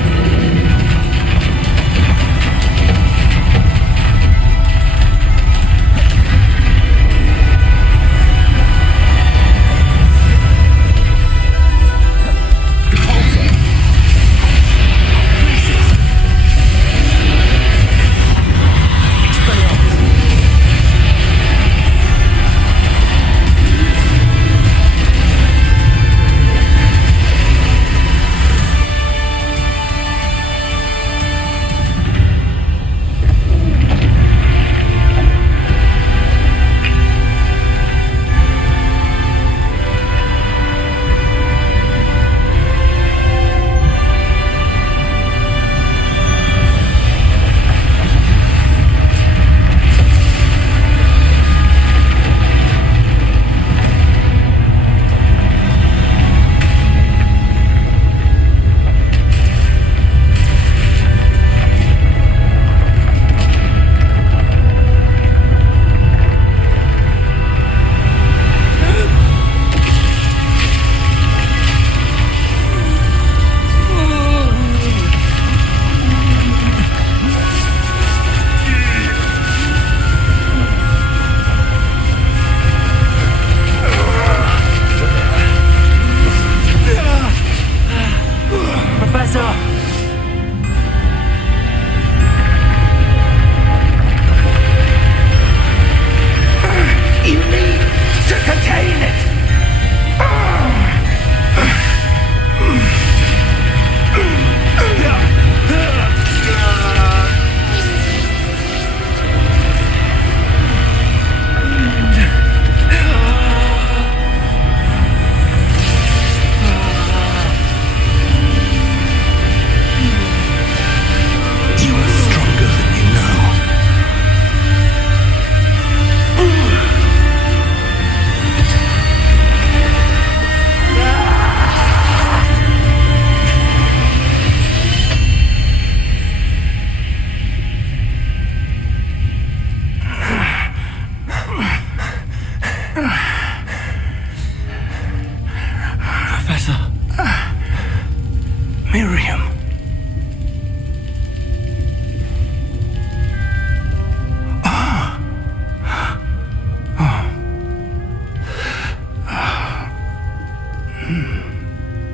Miriam.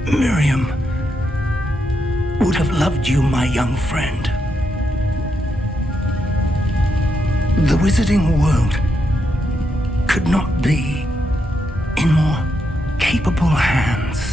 Miriam would have loved you, my young friend. The wizarding world could not be in more capable hands.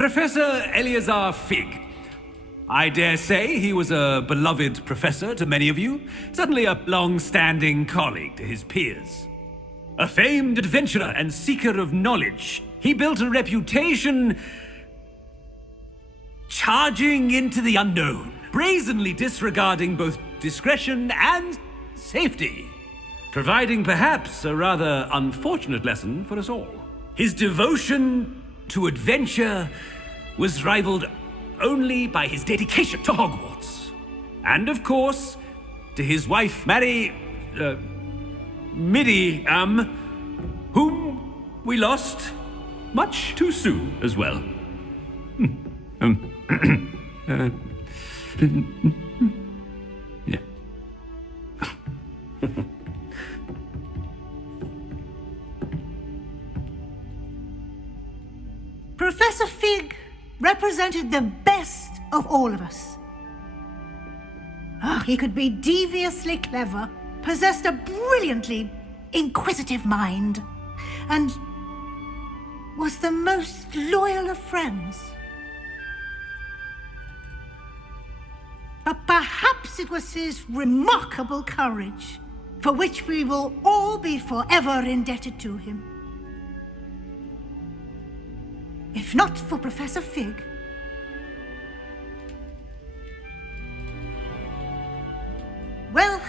Professor Eleazar Fig. I dare say he was a beloved professor to many of you, certainly a long-standing colleague to his peers. A famed adventurer and seeker of knowledge, he built a reputation charging into the unknown, brazenly disregarding both discretion and safety, providing perhaps a rather unfortunate lesson for us all. His devotion to adventure was rivaled only by his dedication to Hogwarts. And of course, to his wife, Midi, whom we lost much too soon as well. Yeah. Professor Fig represented the best of all of us. He could be deviously clever, possessed a brilliantly inquisitive mind, and was the most loyal of friends. But perhaps it was his remarkable courage, for which we will all be forever indebted to him. If not for Professor Fig, well,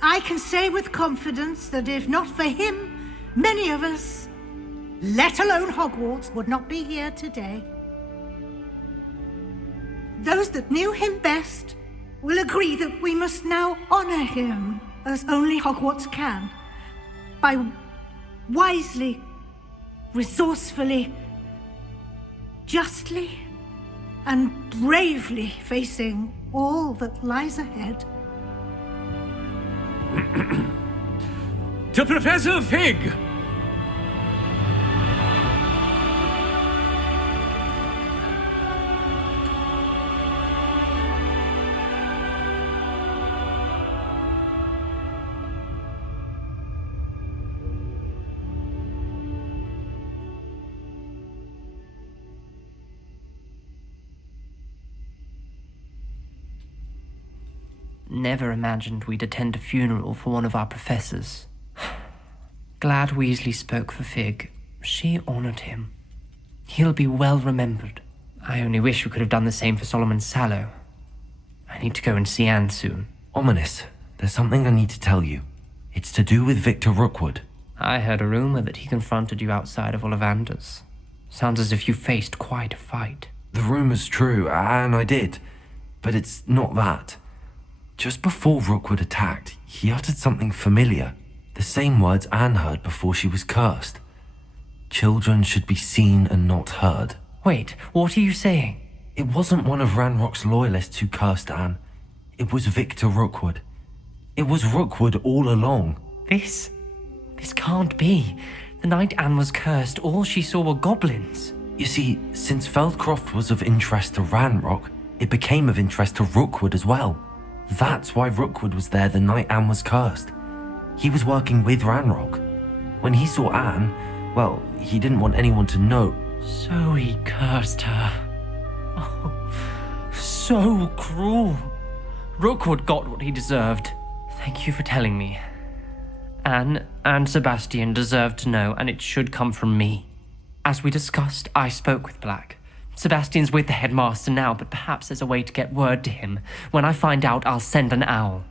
I can say with confidence that if not for him, many of us, let alone Hogwarts, would not be here today. Those that knew him best will agree that we must now honor him as only Hogwarts can, by wisely, resourcefully, justly, and bravely facing all that lies ahead. To Professor Fig! Never imagined we'd attend a funeral for one of our professors. Glad Weasley spoke for Fig. She honored him. He'll be well remembered. I only wish we could have done the same for Solomon Sallow. I need to go and see Anne soon. Ominous, there's something I need to tell you. It's to do with Victor Rookwood. I heard a rumor that he confronted you outside of Ollivander's. Sounds as if you faced quite a fight. The rumor's true, and I did. But it's not that. Just before Rookwood attacked, he uttered something familiar. The same words Anne heard before she was cursed. Children should be seen and not heard. Wait, what are you saying? It wasn't one of Ranrock's loyalists who cursed Anne. It was Victor Rookwood. It was Rookwood all along. This can't be. The night Anne was cursed, all she saw were goblins. You see, since Feldcroft was of interest to Ranrock, it became of interest to Rookwood as well. That's why Rookwood was there the night Anne was cursed. He was working with Ranrock. When he saw Anne, well, he didn't want anyone to know. So he cursed her. Oh, so cruel. Rookwood got what he deserved. Thank you for telling me. Anne and Sebastian deserve to know, and it should come from me. As we discussed, I spoke with Black. Sebastian's with the headmaster now, but perhaps there's a way to get word to him. When I find out, I'll send an owl.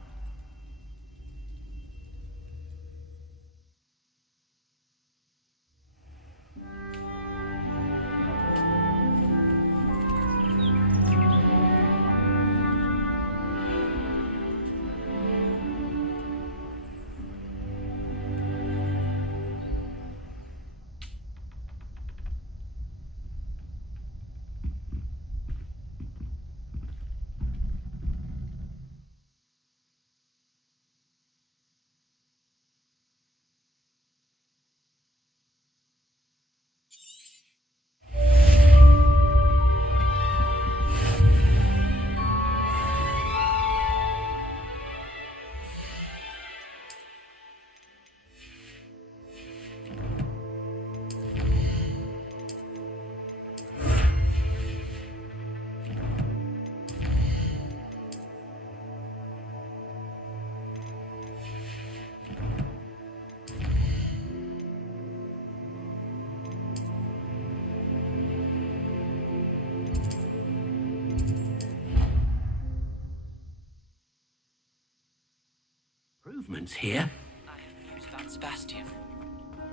movements here. I have news about Sebastian.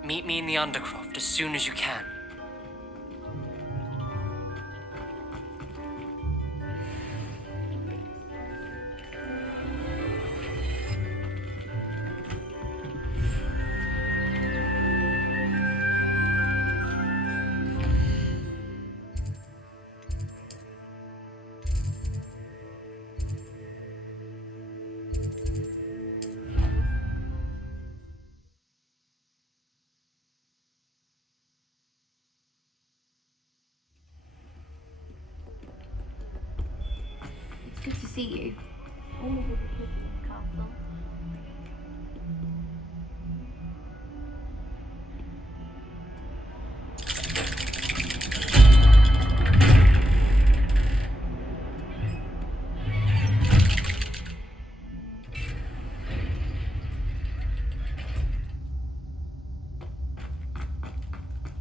Meet me in the Undercroft as soon as you can. It's good to see you. All of the kids in the castle.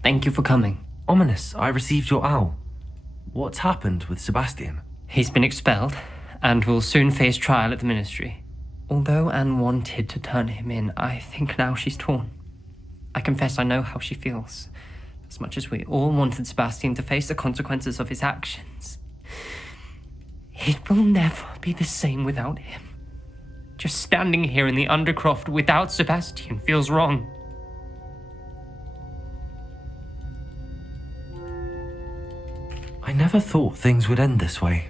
Thank you for coming. Ominous, I received your owl. What's happened with Sebastian? He's been expelled, and will soon face trial at the Ministry. Although Anne wanted to turn him in, I think now she's torn. I confess I know how she feels. As much as we all wanted Sebastian to face the consequences of his actions, it will never be the same without him. Just standing here in the Undercroft without Sebastian feels wrong. I never thought things would end this way.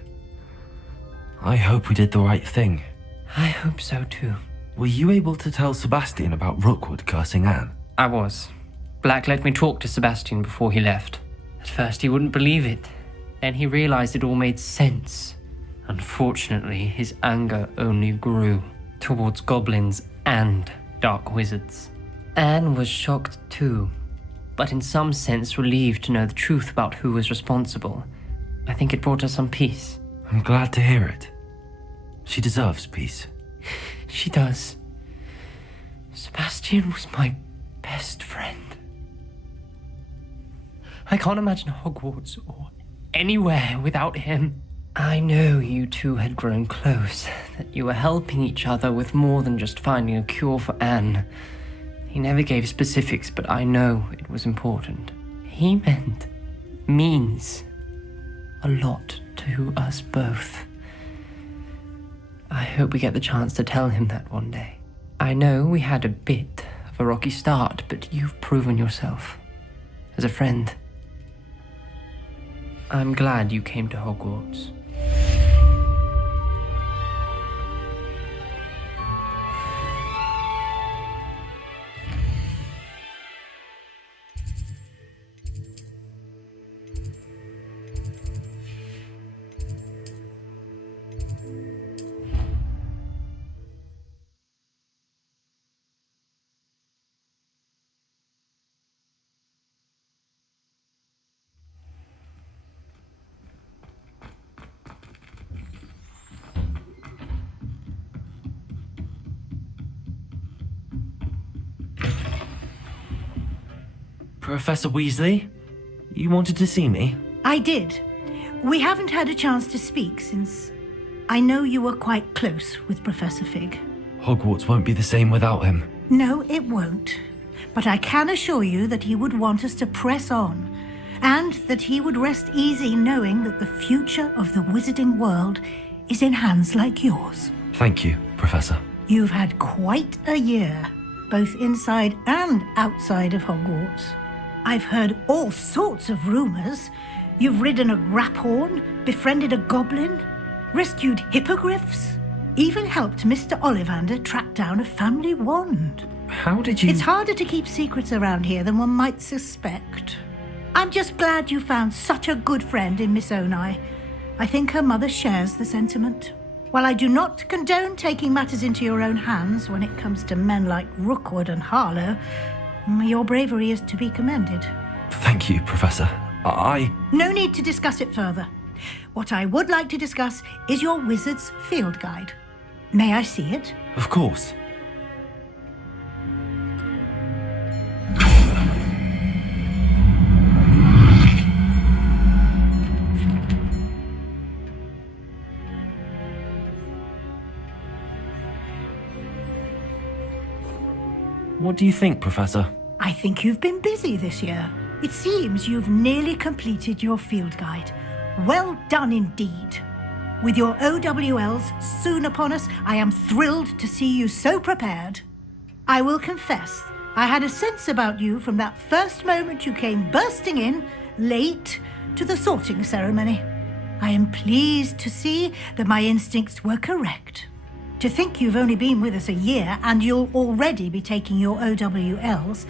I hope we did the right thing. I hope so too. Were you able to tell Sebastian about Rookwood cursing Anne? I was. Black let me talk to Sebastian before he left. At first he wouldn't believe it. Then he realized it all made sense. Unfortunately, his anger only grew towards goblins and dark wizards. Anne was shocked too, but in some sense relieved to know the truth about who was responsible. I think it brought her some peace. I'm glad to hear it. She deserves peace. She does. Sebastian was my best friend. I can't imagine Hogwarts or anywhere without him. I know you two had grown close, that you were helping each other with more than just finding a cure for Anne. He never gave specifics, but I know it was important. He means a lot to us both. I hope we get the chance to tell him that one day. I know we had a bit of a rocky start, but you've proven yourself as a friend. I'm glad you came to Hogwarts. Professor Weasley, you wanted to see me? I did. We haven't had a chance to speak since I know you were quite close with Professor Fig. Hogwarts won't be the same without him. No, it won't. But I can assure you that he would want us to press on, and that he would rest easy knowing that the future of the wizarding world is in hands like yours. Thank you, Professor. You've had quite a year, both inside and outside of Hogwarts. I've heard all sorts of rumors. You've ridden a graphorn, befriended a goblin, rescued hippogriffs, even helped Mr. Ollivander track down a family wand. How did you... It's harder to keep secrets around here than one might suspect. I'm just glad you found such a good friend in Miss Onai. I think her mother shares the sentiment. While I do not condone taking matters into your own hands when it comes to men like Rookwood and Harlow, your bravery is to be commended. Thank you, Professor. No need to discuss it further. What I would like to discuss is your wizard's field guide. May I see it? Of course. What do you think, Professor? I think you've been busy this year. It seems you've nearly completed your field guide. Well done indeed. With your OWLs soon upon us, I am thrilled to see you so prepared. I will confess, I had a sense about you from that first moment you came bursting in, late, to the sorting ceremony. I am pleased to see that my instincts were correct. To think you've only been with us a year and you'll already be taking your OWLs,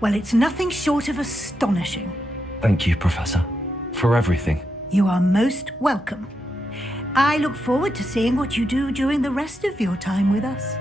well, it's nothing short of astonishing. Thank you, Professor, for everything. You are most welcome. I look forward to seeing what you do during the rest of your time with us.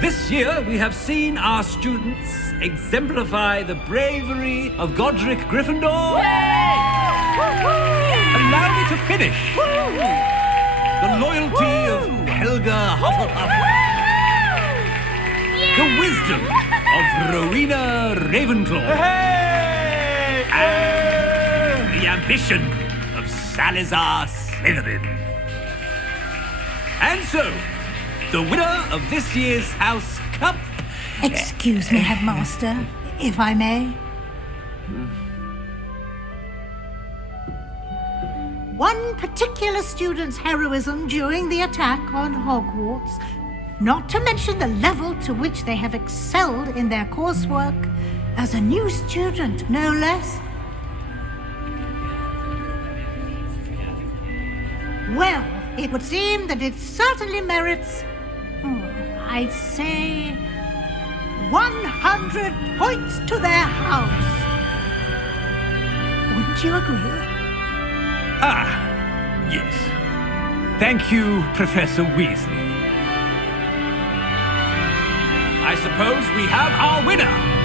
This year, we have seen our students exemplify the bravery of Godric Gryffindor. Allow me to finish. The loyalty of Helga Hufflepuff. The wisdom of Rowena Ravenclaw. And the ambition of Salazar Slytherin. And so, the winner of this year's House Cup... Excuse me, Headmaster, if I may. One particular student's heroism during the attack on Hogwarts, not to mention the level to which they have excelled in their coursework, as a new student, no less. Well, it would seem that it certainly merits, I'd say, 100 points to their house. Wouldn't you agree? Ah, yes. Thank you, Professor Weasley. I suppose we have our winner.